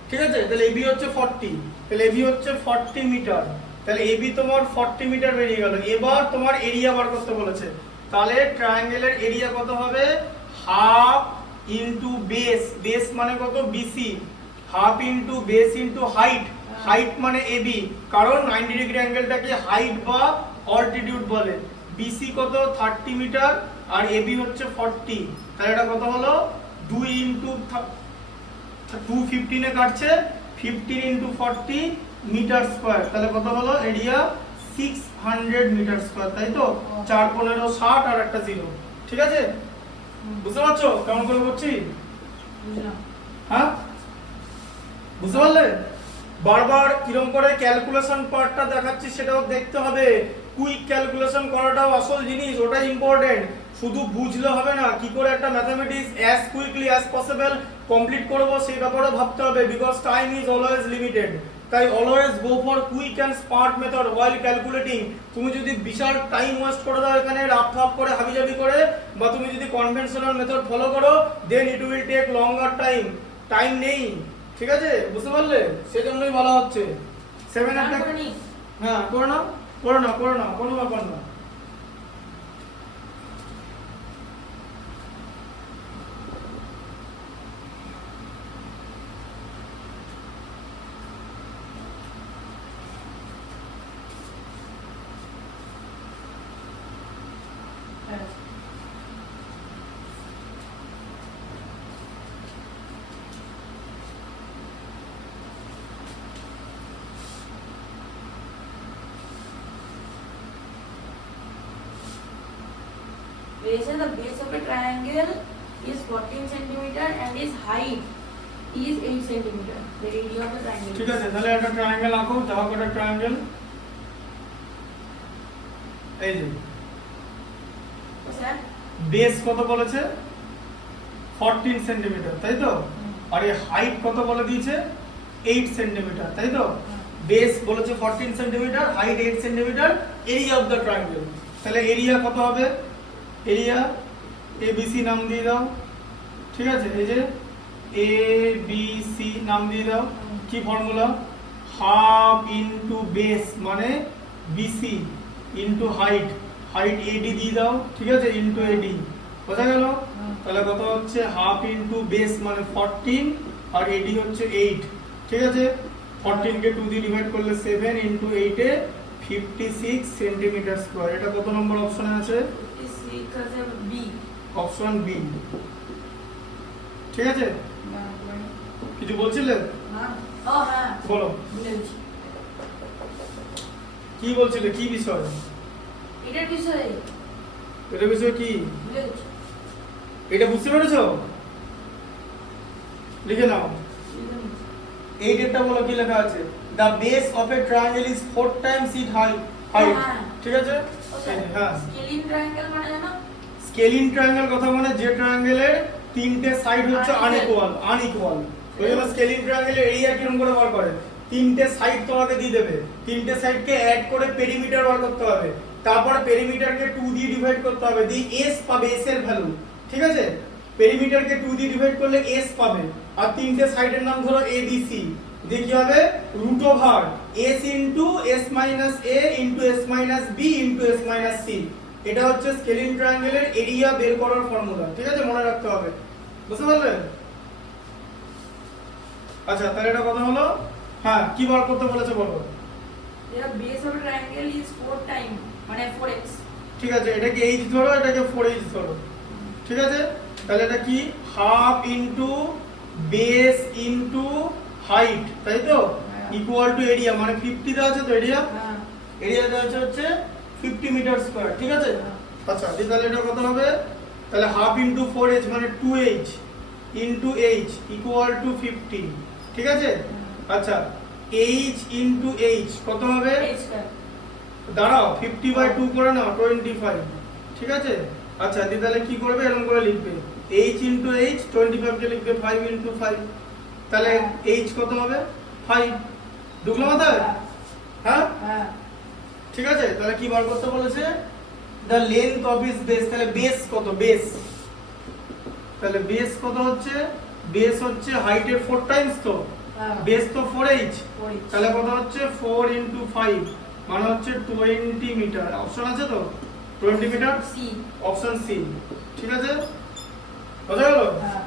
ঠিক আছে তাহলে ab হচ্ছে 40, তাহলে ab হচ্ছে 40 মিটার, তাহলে ab তোমার 40 মিটার বেরিয়ে গেল। এবার তোমার এরিয়া বার করতে বলেছে, তাহলে ট্রায়াঙ্গেলের এরিয়া কত হবে, হাফ ইনটু বেস, বেস মানে কত BC, half into base into height, height মানে ab, কারণ 90 ডিগ্রি অ্যাঙ্গেলটাকে হাইট বা অল্টিটিউড বলে। বিসি কত 30 মিটার আর ab হচ্ছে 40, তাহলে এটা কত হলো 2 ইনটু 215 এ কাটছে, 15 ইনটু 40 মিটার স্কয়ার, তাহলে কত হলো এরিয়া 600 মিটার স্কয়ার, তাই তো? 4 15 60 আর একটা 0, ঠিক আছে? বুঝতে পারছো কেমন করে করছি? বুঝলাম হ্যাঁ বুঝতে পারলে? বারবার কিরকম করে ক্যালকুলেশন পার্টটা দেখাচ্ছি সেটাও দেখতে হবে, কুইক ক্যালকুলেশন করাটাও আসল জিনিস, ওটা ইম্পর্টেন্ট। শুধু বুঝলে হবে না, কি করে একটা mathematics as quickly as possible complete করব সেই ব্যাপারে ভাবতে হবে, because time is always limited. তাই always go for quick and smart method while calculating. তুমি যদি বিশাল টাইম ওয়েস্ট করে দাও এখানে রাফ থাপ করে হাবিজাবি করে, বা তুমি যদি কনভেনশনাল মেথড ফলো করো, then it will take longer time, time নেই, ঠিক আছে? বুঝতে পারলে? সেজন্যই বলা হচ্ছে 7 একটা হ্যাঁ করে নাও করে নাও করে নাও, কোনো ব্যাপার না। The base of a triangle is 14 centimeter and its height is 8 centimeter. The area of the triangle. ঠিক আছে তাহলে একটা ট্রায়াঙ্গেল আঁকো, দেখো একটা ট্রায়াঙ্গেল, এই যে স্যার বেস কত বলেছে 14 সেন্টিমিটার, তাই তো? আর এই হাইট কত বলে দিয়েছে 8 সেন্টিমিটার, তাই তো? বেস বলেছে 14 centimetre, height 8 centimetre, area of the triangle, তাহলে এরিয়া কত হবে, এরিয়া এবিসি নাম দিয়ে দাও, ঠিক আছে? এই যে এবিসি নাম দিয়ে দাও, কি ফর্মুলা, হাফ ইনটু বেস মানে বিসি ইনটু হাইট, হাইট এডি দিয়ে দাও, ঠিক আছে? ইনটু এডি, বোঝা গেল? তাহলে কত হচ্ছে হাফ ইনটু বেস মানে 14 আর এডি হচ্ছে 8, ঠিক আছে? 14 কে 2 দিয়ে ডিভাইড করলে 7 ইনটু 8 এ 56 সেন্টিমিটার স্কয়ার। এটা কত নম্বর অপশনে আছে? 56 আছে বি, অপশন বি, ঠিক আছে? কিছু বলছিলে? হ্যাঁ ও হ্যাঁ বলো বুঝেছি। কি বলছিলে, কি বিষয়? এটার বিষয়ে এটা বিষয় কি বুঝেছি। এটা বুঝতে পেরেছো? লিখে নাও। এই ডেটটা বলো কি লেখা আছে, the base of a triangle is 4 times its height height হ্যাঁ। ঠিক আছে হ্যাঁ স্কেলিং ট্রায়াঙ্গেল মানে জানো? স্কেলিং ট্রায়াঙ্গেল কথা মানে যে ট্রায়াঙ্গেলের তিনটে সাইড হচ্ছে আনইকুয়াল ওই জন্য স্কেলিং ট্রায়াঙ্গেলের এরিয়া কিরকম করে বার করে তিনটে সাইড তোমাকে দিয়ে দেবে তিনটে সাইডকে অ্যাড করে পেরিমিটার বার করতে হবে তারপর পেরিমিটারকে 2 দিয়ে ডিভাইড করতে হবে দিয়ে s পাবে s এর ভ্যালু ঠিক আছে পেরিমিটারকে 2 দিয়ে ডিভাইড করলে s পাবে আর তিনটে সাইডের নাম ধরো a b c দিয়ে কি হবে root over s into s minus a into s minus b into s minus c এটা হচ্ছে স্কেলিং ট্রায়াঙ্গেলের এরিয়া বের করার ফর্মুলা ঠিক আছে মনে রাখতে হবে বুঝতে পারলে আচ্ছা তাহলে এটা কথা হলো হ্যাঁ কি বার করতে বলেছে বলো এর base of triangle is 4 time মানে 4x ঠিক আছে এটাকে h ধরো এটাকে 4h ধরো ঠিক আছে তাহলে এটা কি half into base into height তাই তো ইকুয়াল টু এরিয়া মানে 50 দেওয়া আছে তো এরিয়া হ্যাঁ এরিয়া দেওয়া হচ্ছে 50 মিটার স্কয়ার ঠিক আছে আচ্ছা তাহলে এটা কত হবে তাহলে হাফ ইনটু 4h মানে 2h into h equal two 50 ঠিক আছে আচ্ছা h ইনটু h কত হবে h স্কয়ার দাঁড়াও 50 বাই 2 করে নাও 25 ঠিক আছে আচ্ছা তাহলে কি করবে এরকম করে লিখবে h ইনটু h 25 কে লিখবে 5 ইনটু 5 তাহলে h কত হবে 5 ঢুকলো মাথায় হ্যাঁ হ্যাঁ ঠিক আছে তাহলে কি বার করতে বলেছে the length of his base তাহলে বেস কত বেস তাহলে বেস কত হচ্ছে বেস হচ্ছে হাইটের 4 টাইমস তো বেস তো 4h তাহলে কত হচ্ছে 4 ইনটু 5 মানে হচ্ছে 20 মিটার অপশন আছে তো 20 মিটার সি অপশন সি ঠিক আছে বোঝা গেল হ্যাঁ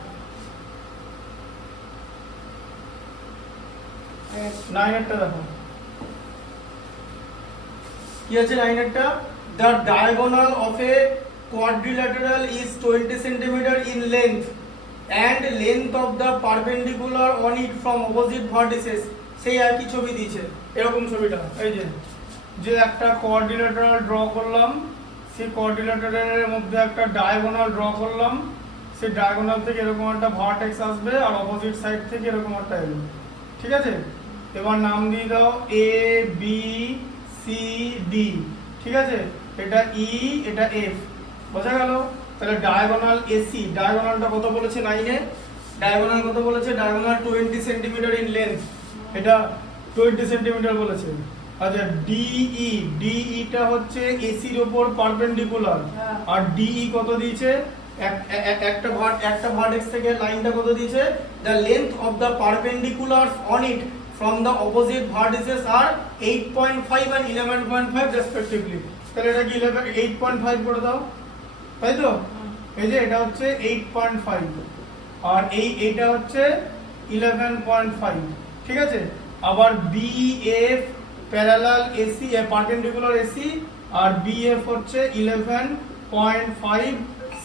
9 এরটা দেখো কি আছে 9 এরটা the diagonal of a quadrilateral is 20 cm in length and length of the perpendicular on it from opposite vertices সেই একই ছবি দিয়েছে এরকম ছবিটা এই যে একটা কোয়াড্রিল্যাটারাল ড্র করলাম সেই কোয়াড্রিল্যাটারালের মধ্যে একটা ডায়াগোনাল ড্র করলাম সেই ডায়াগোনাল থেকে এরকম একটা ভার্টেক্স আসবে আর অপোজিট সাইড থেকে এরকম একটা এলো ঠিক আছে এবার নাম দিয়ে দাও এ বি সি ডি ঠিক আছে এটা ই এটা এফ বোঝা গেল তাহলে ডায়াগোনাল এসি ডায়াগোনালটা কত বলেছে 9 এ ডায়াগোনাল কত বলেছে ডায়াগোনাল 20 সেমি ইন লেন্থ এটা 20 সেমি বলেছে আচ্ছা ডিই ডিইটা হচ্ছে এসির উপর পারপেন্ডিকুলার আর ডিই কত দিয়েছে একটা ভার্টেক্স থেকে লাইনটা কত দিয়েছে the length of the perpendiculars on it from the opposite vertices are 8.5 and 11.5 respectively তাহলে এটা কি 8.5 করে দাও তাই তো এই যে এটা হচ্ছে 8.5 আর এইটা হচ্ছে 11.5 ঠিক আছে আবার BF parallel AC perpendicular AC আর BF হচ্ছে 11.5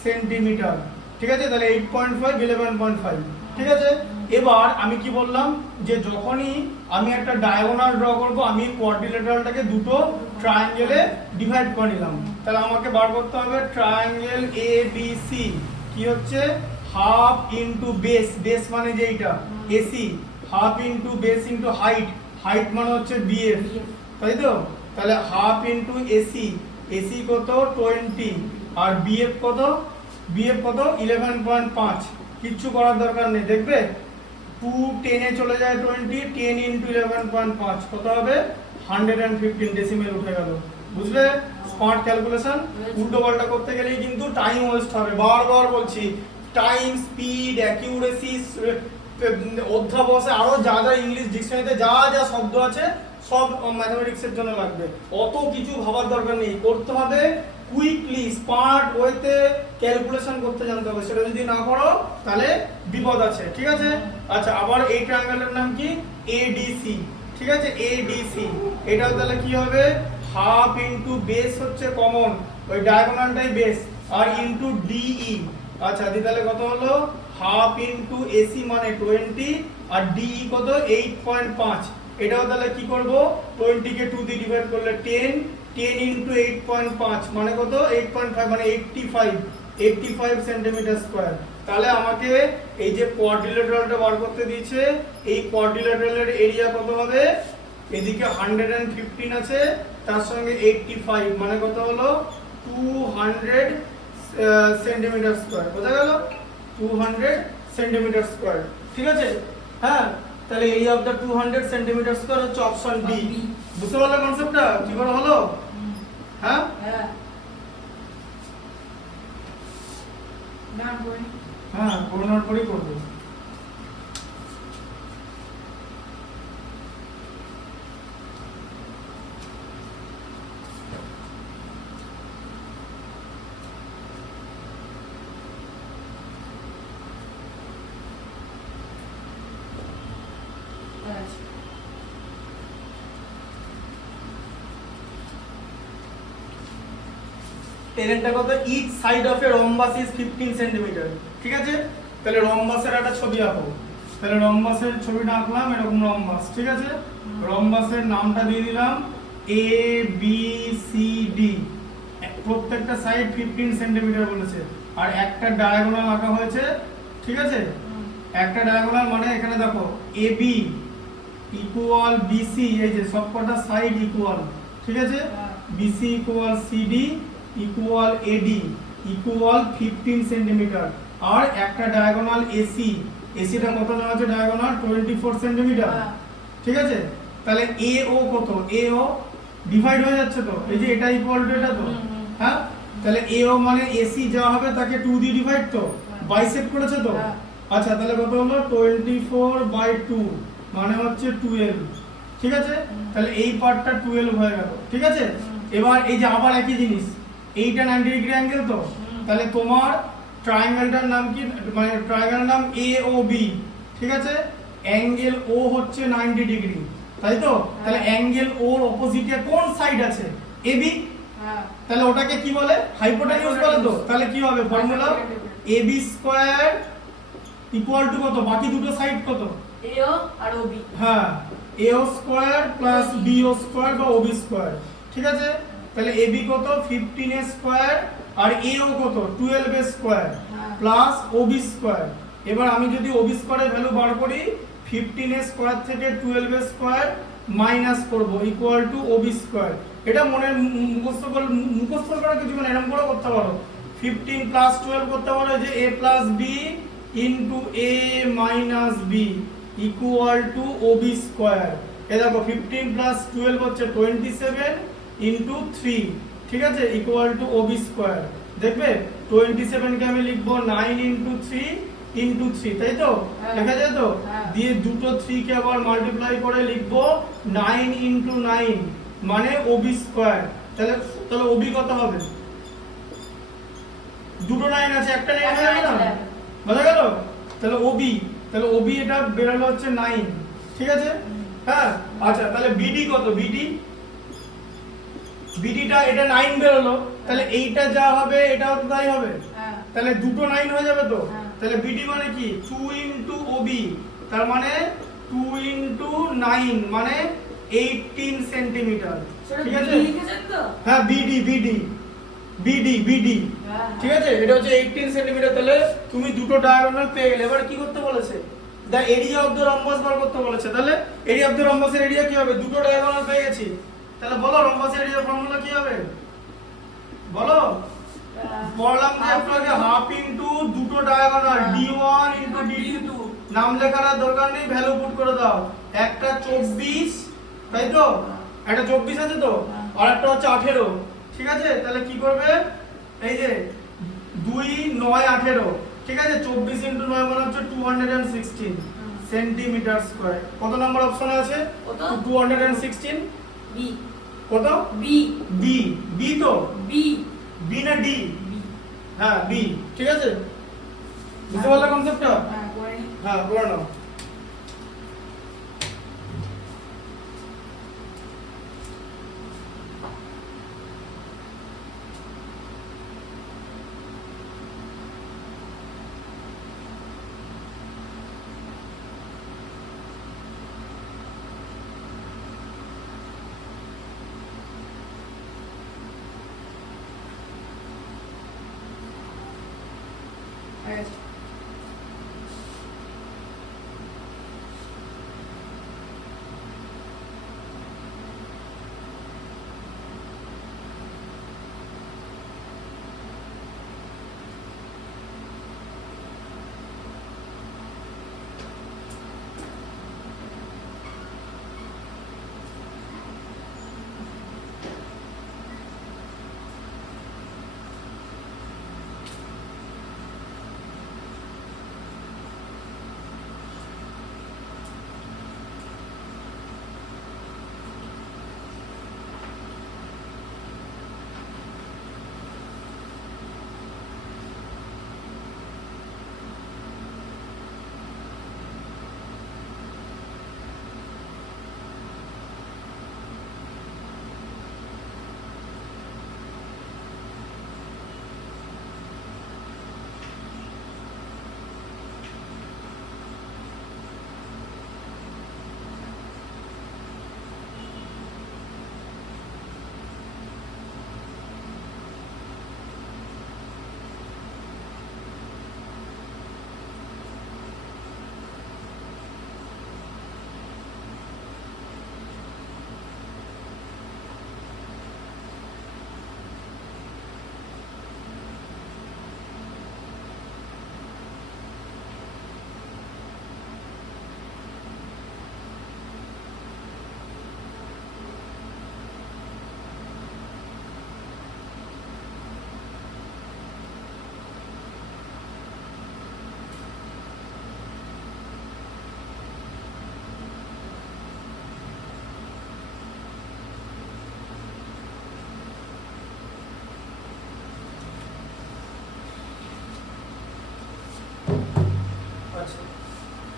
সেন্টিমিটার ঠিক আছে তাহলে 8.5 11.5 ঠিক আছে এবার আমি কি বললাম যে যখনই আমি একটা ডায়াগোনাল ড্র করব আমি কোয়াড্রিল্যাটারালটাকে দুটো ট্রায়াঙ্গেলে ডিভাইড করে নিলাম তাহলে আমাকে বার করতে হবে ট্রায়াঙ্গেল ABC কি হচ্ছে হাফ ইনটু বেস বেস মানে যে এইটা AC half into base into height height মানে হচ্ছে BF তাই তো তাহলে হাফ ইনটু AC কত 20 আর BF কত 11.5 কিচ্ছু করার দরকার নেই দেখবে 2 10 এ চলে যায় 20 10 ইনটু 11.5 কত হবে 115 ডেসিমেল উঠে গেল বুঝলে স্মার্ট ক্যালকুলেশন উল্টো পাল্টা করতে গেলেই কিন্তু টাইম ওয়েস্ট হবে বারবার বলছি টাইম স্পিড অ্যাকিউরেসি অধ্যাবসে আরো যা যা ইংলিশ ডিকশনারিতে যা যা শব্দ আছে সব ম্যাথমেটিক্সের জন্য লাগবে অত কিছু ভাবার দরকার নেই করতে হবে কুইকলি স্মার্ট ওয়েতে ক্যালকুলেশন করতে জানতে হবে সেটা যদি না করো তাহলে বিপদ আছে ঠিক আছে আচ্ছা আবার এই ট্রায়াঙ্গেলের নাম কি এডিসি ঠিক আছে এডিসি এটাও তাহলে কি হবে হাফ ইনটু বেস হচ্ছে কমন ওই ডায়াগোনালটাই বেস আর ইনটু ডিই আচ্ছা তাহলে কত হলো হাফ ইনটু এসি মানে 20 আর ডিই কত 8.5 এটাও তাহলে কি করব 20 কে 2 দিয়ে ডিভাইড করলে 10 ইনটু 8.5 মানে কত 8.5 মানে 85 সেন্টিমিটার স্কয়ার তাহলে আমাকে এই যে কোয়াড্রিল্যাটারালটা বার করতে দিয়েছে এই কোয়াড্রিল্যাটারালের এরিয়া কত হবে এদিকে 115 আছে তার সঙ্গে 85 মানে কত হলো 200 সেন্টিমিটার স্কয়ার। বোঝা গেল? 200 সেন্টিমিটার স্কয়ার। ঠিক আছে? হ্যাঁ, তাহলে area of the 200 centimetre square হচ্ছে অপশন বি। বুঝতে পারলে কনসেপ্টটা কি করে হলো? হ্যাঁ হ্যাঁ না বই হ্যাঁ, করোনার পরেই করবো। আচ্ছা টেনেরটা কত? Each side of a rhombus is 15 centimetre. ঠিক আছে? তাহলে রম্বাসের একটা ছবি আঁকো। তাহলে রম্বাসের ছবিটা আঁকলাম, এরকম রম্বাস। ঠিক আছে? রম্বাসের নামটা দিয়ে দিলাম এ বি সি ডি। প্রত্যেকটা সাইড 15 সেন্টিমিটার বলেছে, আর একটা ডায়াগোনাল আঁকা হয়েছে। ঠিক আছে? একটা ডায়াগোনাল মানে এখানে দেখো এ বি ইকুয়াল বিসি, এই যে সবকটা সাইড ইকুয়াল। ঠিক আছে? BC equal CD equal AD equal 15 centimetre. আর একটা ডায়াগোনাল এসি, এসিটা কত নেওয়া আছে ডায়াগোনাল 24 সেন্টিমিটার। ঠিক আছে? তাহলে এও কত? এও ডিভাইড হয়ে যাচ্ছে তো, এই যে এটা ইকুয়াল টু এটা তো। হ্যাঁ, তাহলে এও মানে এসি যা হবে তাকে 2 দিয়ে ডিভাইড তো বাইসেক্ট করেছে তো। আচ্ছা, তাহলে কত হলো 24/2 মানে হচ্ছে 12। ঠিক আছে? তাহলে এই পার্টটা 12 হয়ে গেল। ঠিক আছে? এবার এই যে আবার একই জিনিস, এইটা 90 ডিগ্রি অ্যাঙ্গেল তো, তাহলে তোমার ট্রায়াঙ্গেলটার নাম কি? মানে ট্রায়াঙ্গেলের নাম AOB। ঠিক আছে? অ্যাঙ্গেল ও হচ্ছে 90 ডিগ্রি, তাই তো? তাহলে অ্যাঙ্গেল ওর অপোজিটে কোন সাইড আছে? AB। তাহলে ওটাকে কি বলে? হাইপোটেনিউস বলে তো। তাহলে কি হবে formula? AB square equal to কত? বাকি দুটো সাইড কত? AO আর OB। হ্যাঁ, AO square plus BO square বা OB স্কয়ার। ঠিক আছে? তাহলে AB কত? 15A স্কয়ার আর AO কত? 12A square plus OB square. এবার আমি যদি OB স্কয়ারের ভ্যালু বার করি, 15A স্কয়ার থেকে 12A স্কয়ার মাইনাস করব ইকুয়াল টু OB স্কয়ার। এটা মনে মুখস্থ করা কিছু মানে এরকম করে করতে পারো। 15 প্লাস 12 করতে পারো যে A plus B into A minus B equal to OB square. এই দেখো 15 প্লাস 12 হচ্ছে 27 ইনটু 3। ঠিক আছে? Equal to OB square. দেখবে 27 কে আমি লিখবো 9 ইনটু 3 ইনটু 3, তাই তো? লেখা যায় তো? দিয়ে দুটো 3 কে আবার মাল্টিপ্লাই করে লিখবো 9 ইনটু 9 মানে OB স্কয়ার। তাহলে OB কত হবে? দুটো 9 আছে, একটা 9 হয়ে গেল না? বোঝা গেল? তাহলে OB এটা বেরোলো হচ্ছে 9। ঠিক আছে? হ্যাঁ, আচ্ছা, তাহলে BD কত? BDটা এটা 9 বেরোলো, তাহলে এইটা যা হবে এটাও তো তাই হবে। তাহলে দুটো 9 হয়ে যাবে তো। তাহলে BD মানে কি? 2 ইনটু OB, তার মানে 2 ইনটু 9 মানে 18 সেন্টিমিটার। ঠিক আছে? হ্যাঁ, BD ঠিক আছে? এটা হচ্ছে 18 সেন্টিমিটার। তাহলে তুমি দুটো ডায়াগোনাল পেয়ে গেলে। এবার কি করতে বলেছে? দা এরিয়া অফ দ্য রম্বাস বার করতে বলেছে। তাহলে এরিয়া অফ দ্য রম্বাসের এরিয়া কি হবে? দুটো ডায়াগোনাল পেয়ে গেছি। তাহলে বলো রম্বাসের এরিয়ার ফর্মুলা কি হবে? বলো। বললাম যে আপনাকে হাফ ইনটু দুটো ডায়াগোনাল D1 ইনটু D2। নাম লেখার দরকার নেই, ভ্যালু পুট করে দাও। একটা 24, তাই তো? একটা 24 আছে তো, আর একটা হচ্ছে 18। ঠিক আছে? তাহলে কি করবে? এই যে 2 9 18। ঠিক আছে? 24 ইনটু 9 মানে হচ্ছে 216 সেন্টিমিটার স্কয়ার। কত নাম্বার অপশনে আছে? 216। বি কত? বি বি তো? বি না ডি? হ্যাঁ, বি। ঠিক আছে? বুঝতে পারলে কনসেপ্টটা? হ্যাঁ, করে নাও।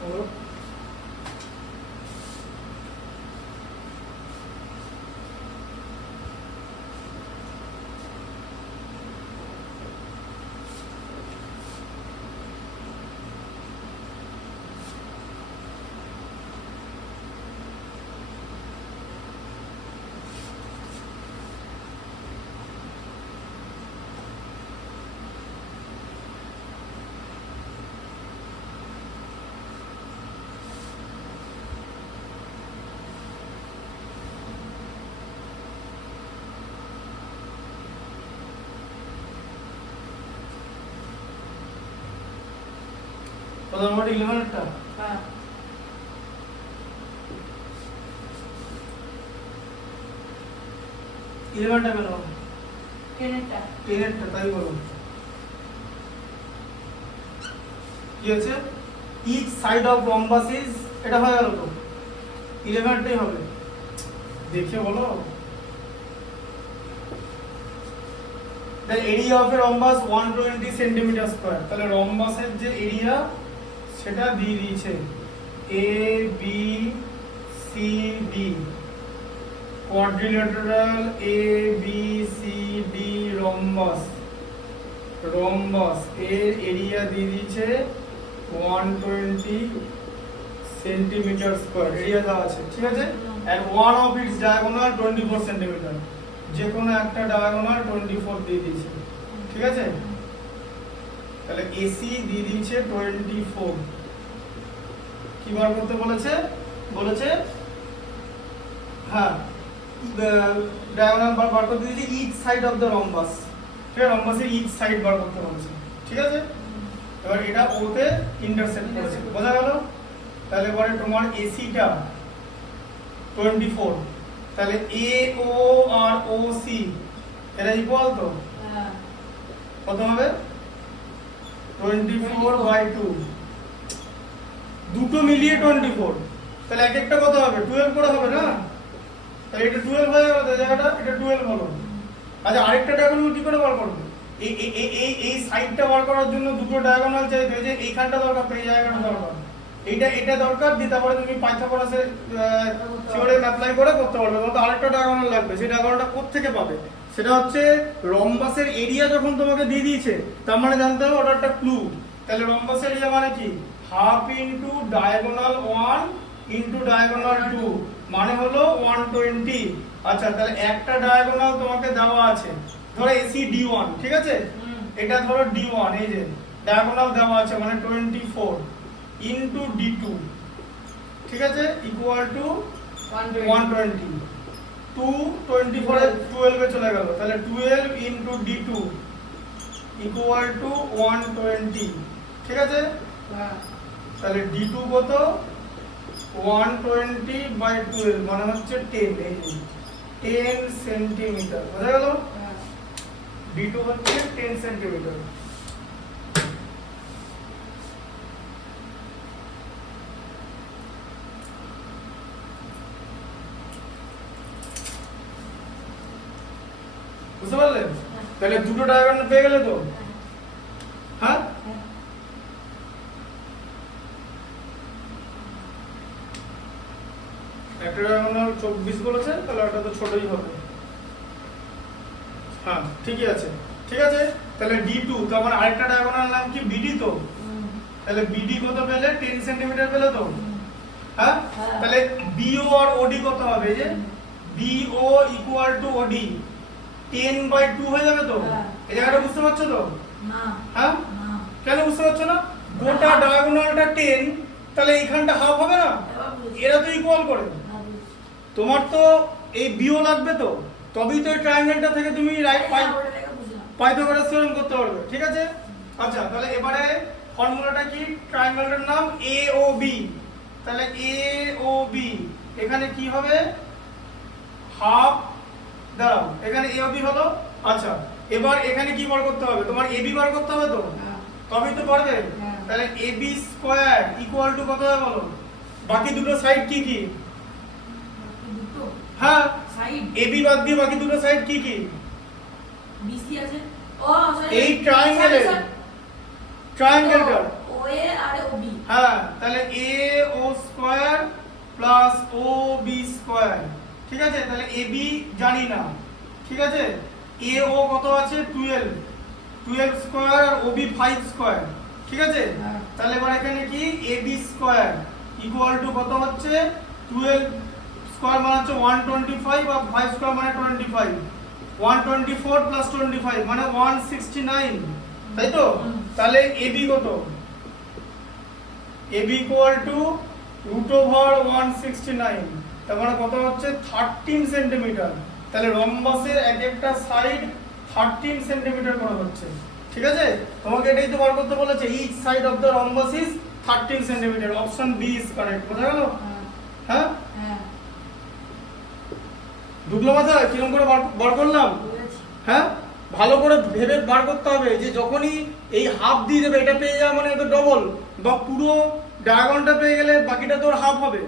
বলো। কত নম্বর 11 টা? হ্যাঁ 11 টা কেন? 10 টা 10 টা তাই বলো। কি আছে? each side of rhombus is, এটা হয়ে গেল তো 11 টাই হবে, দেখে বলো। the area of a rhombus 120 centimeter square, তাহলে রম্বাসের যে এরিয়া সেটা দিয়ে দিয়েছে a b c d, quadrilateral a b c d rhombus, এর এরিয়া দিয়ে দিয়েছে 120 সেন্টিমিটার স্কয়ার, এরিয়া দেওয়া আছে, ঠিক আছে। and one of its diagonal 24 centimetre, যে কোনো একটা ডায়াগোনাল 24 দিয়ে দিয়েছে, ঠিক আছে। তাহলে এসি দিয়ে দিয়েছে 24, কি বার করতে বলেছে হ্যাঁ ডায়াগোনাল বার করতে দিয়েছে ইচ সাইড অফ দ্য রম্বাস, ঠিক আছে, রম্বাসের ইচ সাইড বার করতে বলেছে, ঠিক আছে। এবার এটা ওতে ইন্টারসেক্ট করেছে, বোঝা গেল। তাহলে পরে তোমার এসিটা 24, তাহলে এ ও আর ও সি এরা ইকুয়াল তো, হ্যাঁ কত হবে 24/2, দুটো মিলিয়ে 24, তাহলে এক একটা কত হবে 12 করে হবে না, তাহলে এটা 12 হয়ে গেল, তাই জায়গাটা এটা 12 হলো। আচ্ছা আরেকটা ডায়াগোনাল কি করে বার করবে? এই সাইডটা বার করার জন্য দুটো ডায়াগোনাল চাইবে, যে এইখানটা দরকার, তো এই জায়গাটা দরকার, এটা দরকার, দিয়ে তারপরে তুমি পাইথাগোরাসের থিওরেম অ্যাপ্লাই করে করতে পারবে। তো আরেকটা ডায়াগোনাল লাগবে, সেই ডায়াগোনালটা কোত্থেকে পাবে? সেটা হচ্ছে রম্বাসের এরিয়া যখন তোমাকে দিয়ে দিয়েছে, তার মানে জানতে হবে ওটা একটা ক্লু। তাহলে রম্বাসের এরিয়া মানে কি? Half into diagonal 1 into diagonal 2, মানে হলো 120। আচ্ছা তাহলে একটা ডায়াগোনাল তোমাকে দেওয়া আছে, ধরো এসি D1, ঠিক আছে, এটা ধরো D1, এই যে ডায়াগোনাল দেওয়া আছে মানে 24 ইনটু D2, ঠিক আছে, ইকুয়াল টু 120। 224 এ 12 এ চলে গেল, তাহলে 12 ইনটু D2 ইকুয়াল টু 120, ঠিক আছে। তাহলে D2 কত? 120/12 মানে হচ্ছে 10, এই যে 10 সেন্টিমিটার, বোঝা গেল। D2 হচ্ছে 10 সেন্টিমিটার। বুঝতে পারলে? তাহলে দুটো ডায়াগোনাল পেয়ে গেলে তো, হ্যাঁ একটা ডায়াগোনাল 24 বলেছে, তাহলে ওটা তো ছোটই হবে, হ্যাঁ ঠিকই আছে, ঠিক আছে। তাহলে D2, তারপর আরেকটা ডায়াগোনাল নাম কি? BD, তো তাহলে BD কত পেলে? 10 সেন্টিমিটার পেলে তো, হ্যাঁ। তাহলে BO আর OD কত হবে? এই যে BO ইকুয়াল টু OD 10/2 হয়ে যাবে তো, এই জায়গাটা বুঝতে পারছো তো? না হ্যাঁ না কেন বুঝতে পারছো না? গোটা ডায়াগোনালটা 10, তাহলে এইখানটা হাফ হবে না, এরা তো ইকুয়াল করে। তোমার তো এই BO লাগবে তো, তবেই তো এই ট্রায়াঙ্গেলটা থেকে তুমি পাইথাগোরাস থিওরেম করতে পারবে, ঠিক আছে। আচ্ছা তাহলে এবারে ফর্মুলাটা কি? ট্রায়াঙ্গেলটার নাম AOB, তাহলে AOB এখানে কি হবে? হাফ, দাঁড়াও, এখানে AOB হলো। আচ্ছা এবার এখানে কি বার করতে হবে? তোমার AB বার করতে হবে তো, তবেই তো পারবে। তাহলে AB স্কয়ার ইকুয়াল টু কত হবে বলো? বাকি দুটো সাইড কি কি? হ্যাঁ সাইড AB বাদ দিয়ে বাকি দুটো সাইড কি কি? BC আছে। ও সরি, এই ট্রায়াঙ্গেলের ট্রায়াঙ্গেলটা OA আর OB হ্যাঁ তাহলে এ ও স্কয়ার প্লাস ও বি স্কয়ার, ঠিক আছে। তাহলে এ বি জানি না, ঠিক আছে। এ ও কত আছে 12, 12 স্কয়ার আর ও বি 5 স্কয়ার, ঠিক আছে। হ্যাঁ। তাহলে এবার এখানে কি A B square equal to কত হচ্ছে 12 স্কয়ার মানে হচ্ছে 125 আর 5 স্কয়ার মানে 25, 124 প্লাস 25 মানে 169, তাই তো। তাহলে এ বি কত, AB equal to root over 169, তার মানে কত হচ্ছে 13 সেন্টিমিটার। তাহলে রম্বাসের এক একটা সাইড 13 সেন্টিমিটার করে হচ্ছে, ঠিক আছে। তোমাকে এটাই তো বার করতে বলেছে, each side of the rhombus is 13 centimetre. Option B is correct, বোঝা গেল? হ্যাঁ হ্যাঁ ঢুকলো মাথায় কিরকম করে বার করলাম? বুঝেছি। হ্যাঁ ভালো করে ভেবে বার করতে হবে যে যখনই এই হাফ দিয়ে দেবে এটা পেয়ে যাওয়া মানে তো ডবল, বা পুরো ডায়াগোনালটা পেয়ে গেলে বাকিটা তোর হাফ হবে,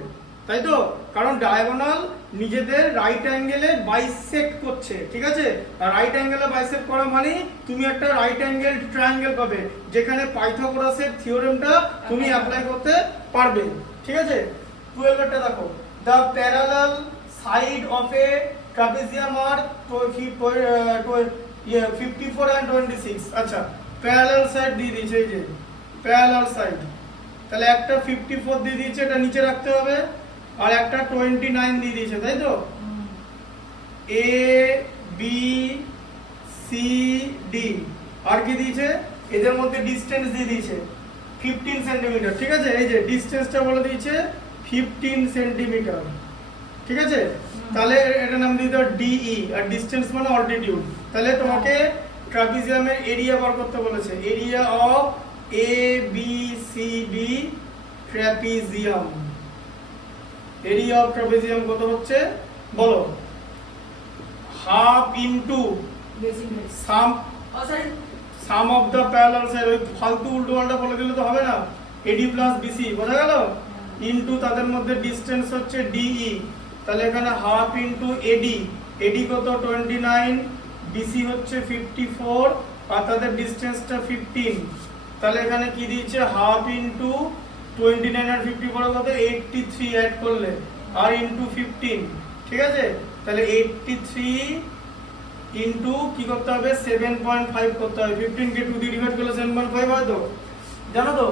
তাই তো। কারণ ডায়াগোনাল নিজেদের রাইট অ্যাঙ্গেলে বাইসেক্ট করছে, ঠিক আছে। আর রাইট অ্যাঙ্গেলে বাইসেক্ট করা মানে তুমি একটা রাইট অ্যাঙ্গেল ট্রায়াঙ্গেল পাবে যেখানে পাইথাগোরাসের থিওরেমটা তুমি অ্যাপ্লাই করতে পারবে, ঠিক আছে। 12 এরটা দেখো, the parallel side of a trapezium are 54 and 26, আচ্ছা প্যারালাল সাইড দিয়ে দিয়েছে, এই যে প্যারালাল সাইড। তাহলে একটা 54 দিয়ে দিয়েছে, এটা নিচে রাখতে হবে, আর একটা 29 দিয়ে দিয়েছে, তাই তো। এ বি সি ডি আর কি দিয়েছে, এদের মধ্যে ডিসটেন্স দিয়ে দিয়েছে 15 সেন্টিমিটার, ঠিক আছে। এই যে ডিসটেন্সটা বলে দিয়েছে 15 সেন্টিমিটার, ঠিক আছে। তাহলে এটা নাম দিয়ে দাও ডিই, আর ডিসটেন্স মানে অল্টিটিউড। তাহলে তোমাকে ট্রাপিজিয়ামের এরিয়া বার করতে বলেছে, area of A B C D trapezium. Area of trapezium কত হচ্ছে বলো? Half into sum sum of the parallel side. ওই ফালতু উল্টো পাল্টা বলে দিলে তো হবে না। এডি প্লাস বিসি, বোঝা গেল? ইনটু তাদের মধ্যে ডিসটেন্স হচ্ছে ডিই, তাহলে এখানে হাফ ইনটু এডি, এডি কত 29, বিসি হচ্ছে 54, আর তাদের ডিসটেন্সটা 15। তাহলে এখানে কি দিয়েছে হাফ ইনটু 29 আর 54 কত 83 অ্যাড করলে, আর ইনটু 15, ঠিক আছে। তাহলে 83 ইনটু কি করতে হবে 7.5 করতে হবে। 15 কে 2 দিয়ে ডিভাইড করলে 7.5 হয় তো, জানো তো।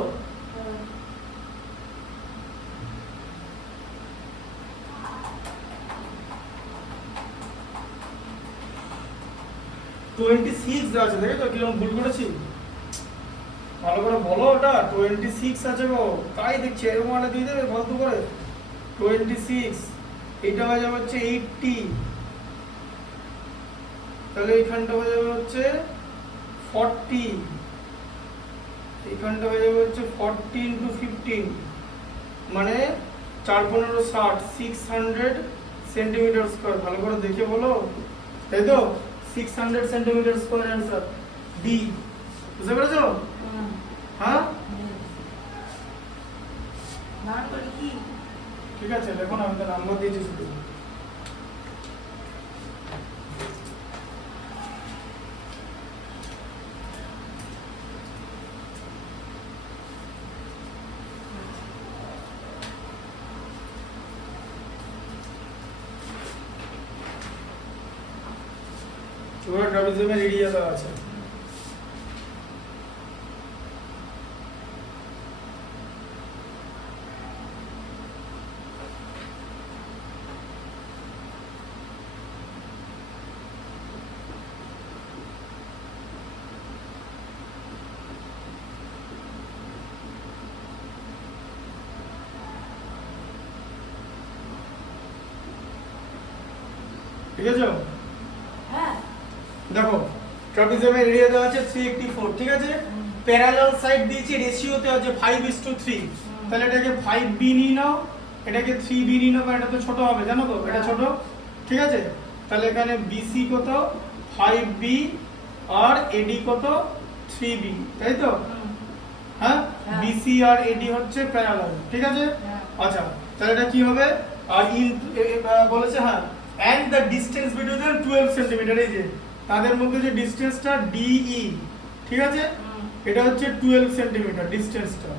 26 দেওয়া আছে, দেখো তো কিরকম ভুল করেছি। ভালো করে বলো, ওটা 26 আছে গো, তাই দেখছি এরকম একটা দিয়ে দেবে ফালতু করে। 26 এটা হয়ে যাবে হচ্ছে 80, তাহলে এইখানটা হয়ে যাবে হচ্ছে 40, এইখানটা হয়ে যাবে হচ্ছে 40 ইনটু 15 মানে 4×15 = 60, 600 সেন্টিমিটার স্কয়ার। ভালো করে দেখে বলো, তাই তো। 600 সেন্টিমিটার স্কয়ার आंसर ডি, বুঝতে পেরেছো? হ্যাঁ নাম করে কি ঠিক আছে, দেখো না আমি তো নাম্বার দিয়েছি শুধু। ওরা ট্রাপিজিয়ামের এরিয়া দেওয়া আছে। ঠিক আছে, হ্যাঁ দেখো ট্রাপিজিয়ামের এরিয়া দেওয়া আছে 384, ঠিক আছে। প্যারালাল সাইড দিয়েছি, রেশিওতে আছে 5:3, তাহলে এটাকে 5b নিয়ে নাও, এটাকে 3b নিয়ে নাও, কারণ এটা তো ছোট হবে, জানো তো এটা ছোট, ঠিক আছে। তাহলে এখানে BC কত 5b আর AD কত 3b, তাই তো। হ্যাঁ BC আর AD হচ্ছে প্যারালাল, ঠিক আছে। আচ্ছা তাহলে এটা কি হবে, আর বলেছে হ্যাঁ and the distance between them 12 centimetre. এই যে তাদের মধ্যে যে ডিসটেন্সটা DE, ঠিক আছে, এটা হচ্ছে 12 সেন্টিমিটার ডিসটেন্সটা।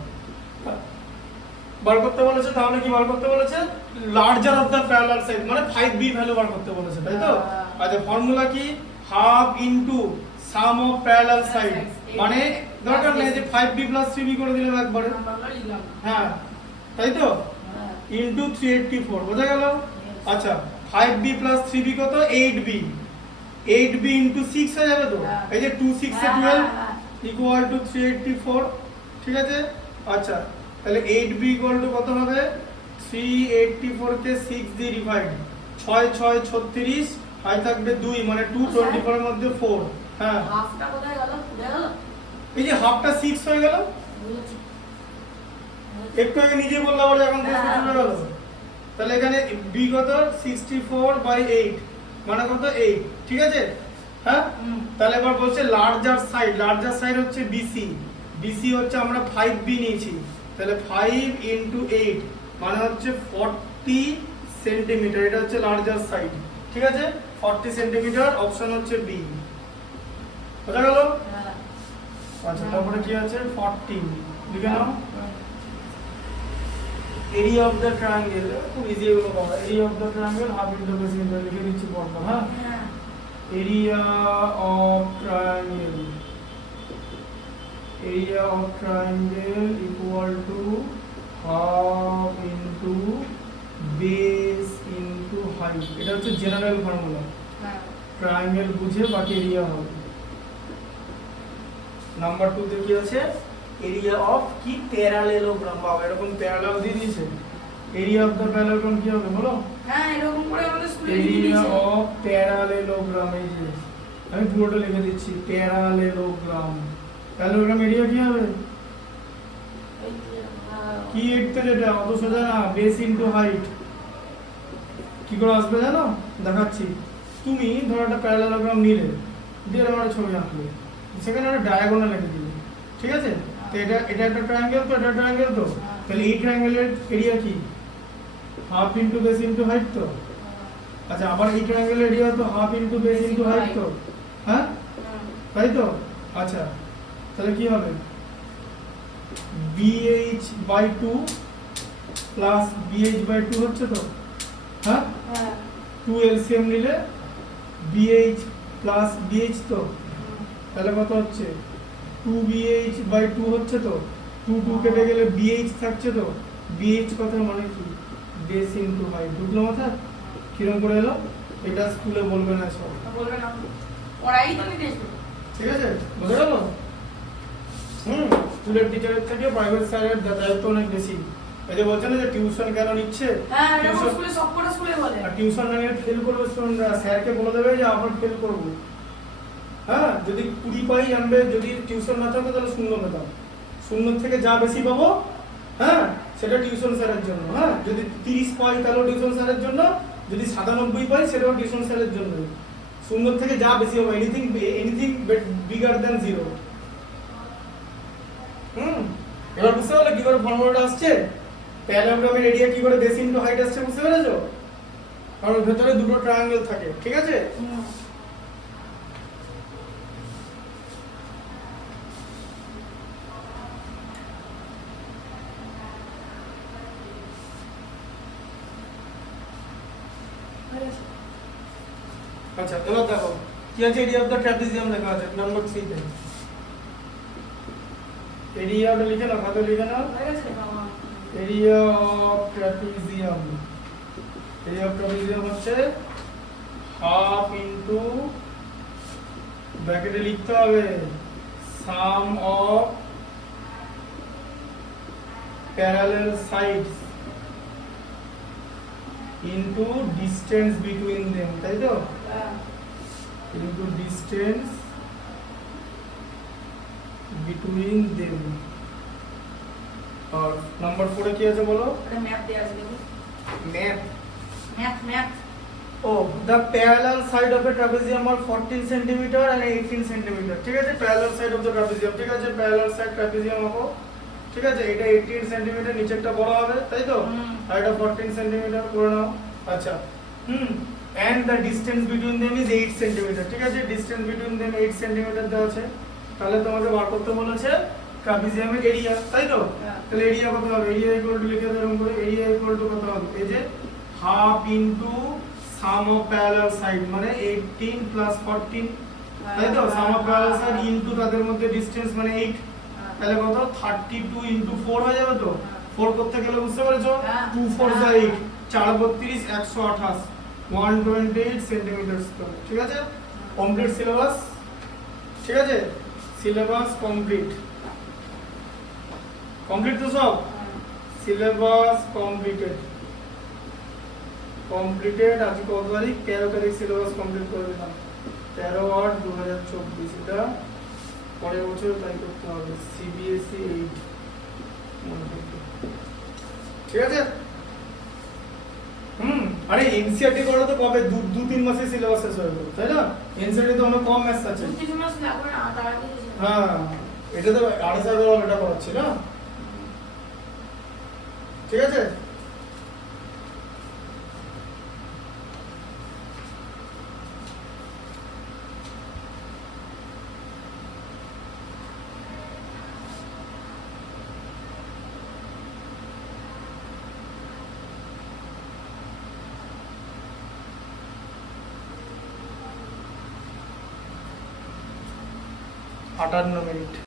বার করতে বলেছে, তাহলে কি বার করতে বলেছে? Larger of the parallel side, মানে 5b ভ্যালু বার করতে বলেছে, তাই তো? আচ্ছা, ফর্মুলা কি? Half into sum of parallel side, মানে দরকার নেই যে 5b + 3b করে দিলাম একবারে, হ্যাঁ তাই তো, ইনটু 384, বোঝা গেল? আচ্ছা, 5b + 3b কত? 8b, 8b ইনটু 6 হয়ে যাবে তো, এই যে 2 6 এ 12 ইকুয়াল টু 384, ঠিক আছে? আচ্ছা, তাহলে 8b ইকুয়াল টু কত হবে? 384 কে 6 দিয়ে ডিভাইড, 6 6 36, আর থাকবে 2, মানে 224 এর মধ্যে 4, হ্যাঁ হাফটা কোথায় গেল? পুরো গেল? এই যে হাফটা 6 হয়ে গেল, বুঝেছি। একটু আগে নিজে বললাম, আবার এখন থেকে শুরু হয়ে গেল। তাহলে এখানে b কত? 64/8, মানে কত? 8, ঠিক আছে? হ্যাঁ, তাহলে এবার বলছে লার্জার সাইড, লার্জার সাইড হচ্ছে BC, BC হচ্ছে আমরা 5b নিয়েছি, তাহলে 5 ইনটু 8 মানে হচ্ছে 40 সেন্টিমিটার, এটা হচ্ছে লার্জার সাইড, ঠিক আছে? 40 সেন্টিমিটার, অপশন হচ্ছে B, বোঝা গেল? আচ্ছা, তারপরে কি আছে? 14 লিখে নাও। এরিয়া অফ দ্য ট্রায়াঙ্গেল, খুব ইজি এগুলো পাওয়া, area of the triangle half into base into, লিখে দিচ্ছি পরপর, হ্যাঁ? Area of triangle, area of triangle equal to half into base into height, এটা হচ্ছে জেনারেল ফর্মুলা, ট্রায়াঙ্গেল বুঝে বাকি এরিয়া হবে। নাম্বার 2 তে কি আছে? এরিয়া অফ কি? প্যারালেলোগ্রাম, বাবা এরকম প্যারালাল দিয়ে দিয়েছে, এরিয়া অফ দ্য প্যারালেলোগ্রাম কি হবে বলো? হ্যাঁ, এরকম করে আমাদের স্কুলে দিয়ে এরিয়া দিয়েছে। অফ প্যারালেলোগ্রাম, এই যে আমি পুরোটা লিখে দিচ্ছি, প্যারালেলোগ্রাম, প্যারালেলোগ্রাম এরিয়া কি হবে? কি 8 তে যেটা অত সোজা না, বেস ইনটু হাইট, কি করে আসবে জানো? দেখাচ্ছি। তুমি ধরো একটা প্যারালেলোগ্রাম নিলে, দিয়ে একটা ছবি আঁকলে, সেখানে একটা ডায়াগোনাল লিখে দিলে, ঠিক আছে? তো এটা একটা ট্রায়াঙ্গেল, তো এটা ট্রায়াঙ্গেল, তো তাহলে এই ট্রায়াঙ্গেলের এরিয়া কি? Half into base into height, তো আচ্ছা, আবার এই ট্রায়াঙ্গেলের এরিয়া তো half into base into height, তো হ্যাঁ তাই তো? আচ্ছা, তাহলে কি হবে? BH/2 প্লাস BH/2 হচ্ছে তো, হ্যাঁ 2 LCM নিলে BH প্লাস BH, তো তাহলে কত হচ্ছে? 2BH/2 হচ্ছে তো, 2 কেটে গেলে BH থাকছে, তো BH কত মানে কি? বেস ইনটু হাইট, বুঝলো মাথা? কিরকম করে এলো? এটা স্কুলে বলবে না, সব বলবে না, পড়াই তো নিতে এসো। ঠিক আছে, বুঝে গেল? স্কুলের টিচারের থেকে প্রাইভেট স্যারের দায়িত্ব অনেক বেশি। এই যে বলছে না যে টিউশন কেন নিচ্ছে, হ্যাঁ এরকম স্কুলে সব কটা স্কুলে বলে। আর টিউশন না নিলে ফেল করবে স্টুডেন্টরা, স্যারকে বলে দেবে যে আমরা ফেল করব। হ্যাঁ, যদি 20 পাই আনবে, যদি টিউশন না থাকতো তাহলে 0 পেতাম, 0 থেকে যা বেশি পাবো, হ্যাঁ সেটা টিউশন স্যারের জন্য, হ্যাঁ যদি 30 পাই তাহলেও টিউশন স্যারের জন্য, যদি 97 পাই সেটাও টিউশন স্যারের জন্য। 0 থেকে যা বেশি হবে, এনিথিং বিগার দ্যান 0। এবার বুঝতে পারলে কি করে ফর্মুলাটা আসছে? প্যারালেলোগ্রামের এরিয়া কি করে বেস ইনটু হাইট আসছে, বুঝতে পেরেছো? কারণ ভেতরে দুটো ট্রায়াঙ্গেল থাকে, ঠিক আছে? আচ্ছা, এবার দেখো কি আছে? এরিয়া অফ দ্য ট্রাপিজিয়াম লেখা আছে নাম্বার 3 তে। এরিয়াটা লিখে নাও, খাতা লিখে নাও। Area of trapezium, area of trapezium হচ্ছে হাফ ইনটু, ব্র্যাকেটে লিখতে হবে sum of parallel sides into distance between them, তাই তো? Into distance between them. और नंबर 4 এ কি আছে বলো? এটা ম্যাপ দেয়া আছে, দেখো ম্যাপ। ম্যাপ ও the parallel side of a trapezium are 14 cm and 18 cm, ঠিক আছে? parallel side of the trapezium, ঠিক আছে? parallel side trapezium আঁকো, ঠিক আছে? এটা 18 cm, নিচেরটা বড় হবে, তাই তো? আর এটা 14 cm করে নাও। আচ্ছা, and the distance between them is 8 cm, ঠিক আছে? distance between them 8 cm দেওয়া আছে। তাহলে তোমাকে বার করতে বলেছে ট্রাপিজিয়ামের এরিয়া, তাই তো? হ্যাঁ। তাহলে এরিয়া কত হবে? এরিয়া ইকুয়াল টু লিখে দিলাম করে, এরিয়া ইকুয়াল টু কত হবে? এই যে half into sum of parallel side মানে 18 প্লাস 14, তাই তো? সাম অফ প্যারালাল সাইড ইনটু তাদের মধ্যে ডিসটেন্স মানে 8, তাহলে কত? 32 ইনটু 4 হয়ে যাবে তো? 4 করতে গেলে বুঝতে পেরেছো? 2 4 যা 8, 4 32 128, 128 সেন্টিমিটার স্কয়ার। ঠিক আছে? Complete syllabus. ঠিক আছে? Syllabus complete. কমপ্লিট তো সব? Syllabus completed. কমপ্লিটেড। আজকে কত তারিখ? 13 তারিখ সিলেবাস কমপ্লিট করে দিলাম। 13/8/2024। এটা পরের বছর তাই করতে হবে। সিবিএসই 8 মনে রাখবে। ঠিক আছে? আরে এনসিআরটি করলে তো কবে 2-3 মাসে সিলেবাস শেষ হয়ে গেল, তাই না? এনসিআরটি তো আমরা কম ম্যাথস আছে। 2-3 মাস লাগবে না, তার আগে হ্যাঁ, এটা তো 28,000 এটা করাচ্ছি না? ঠিক আছে? আটান্ন মিনিট।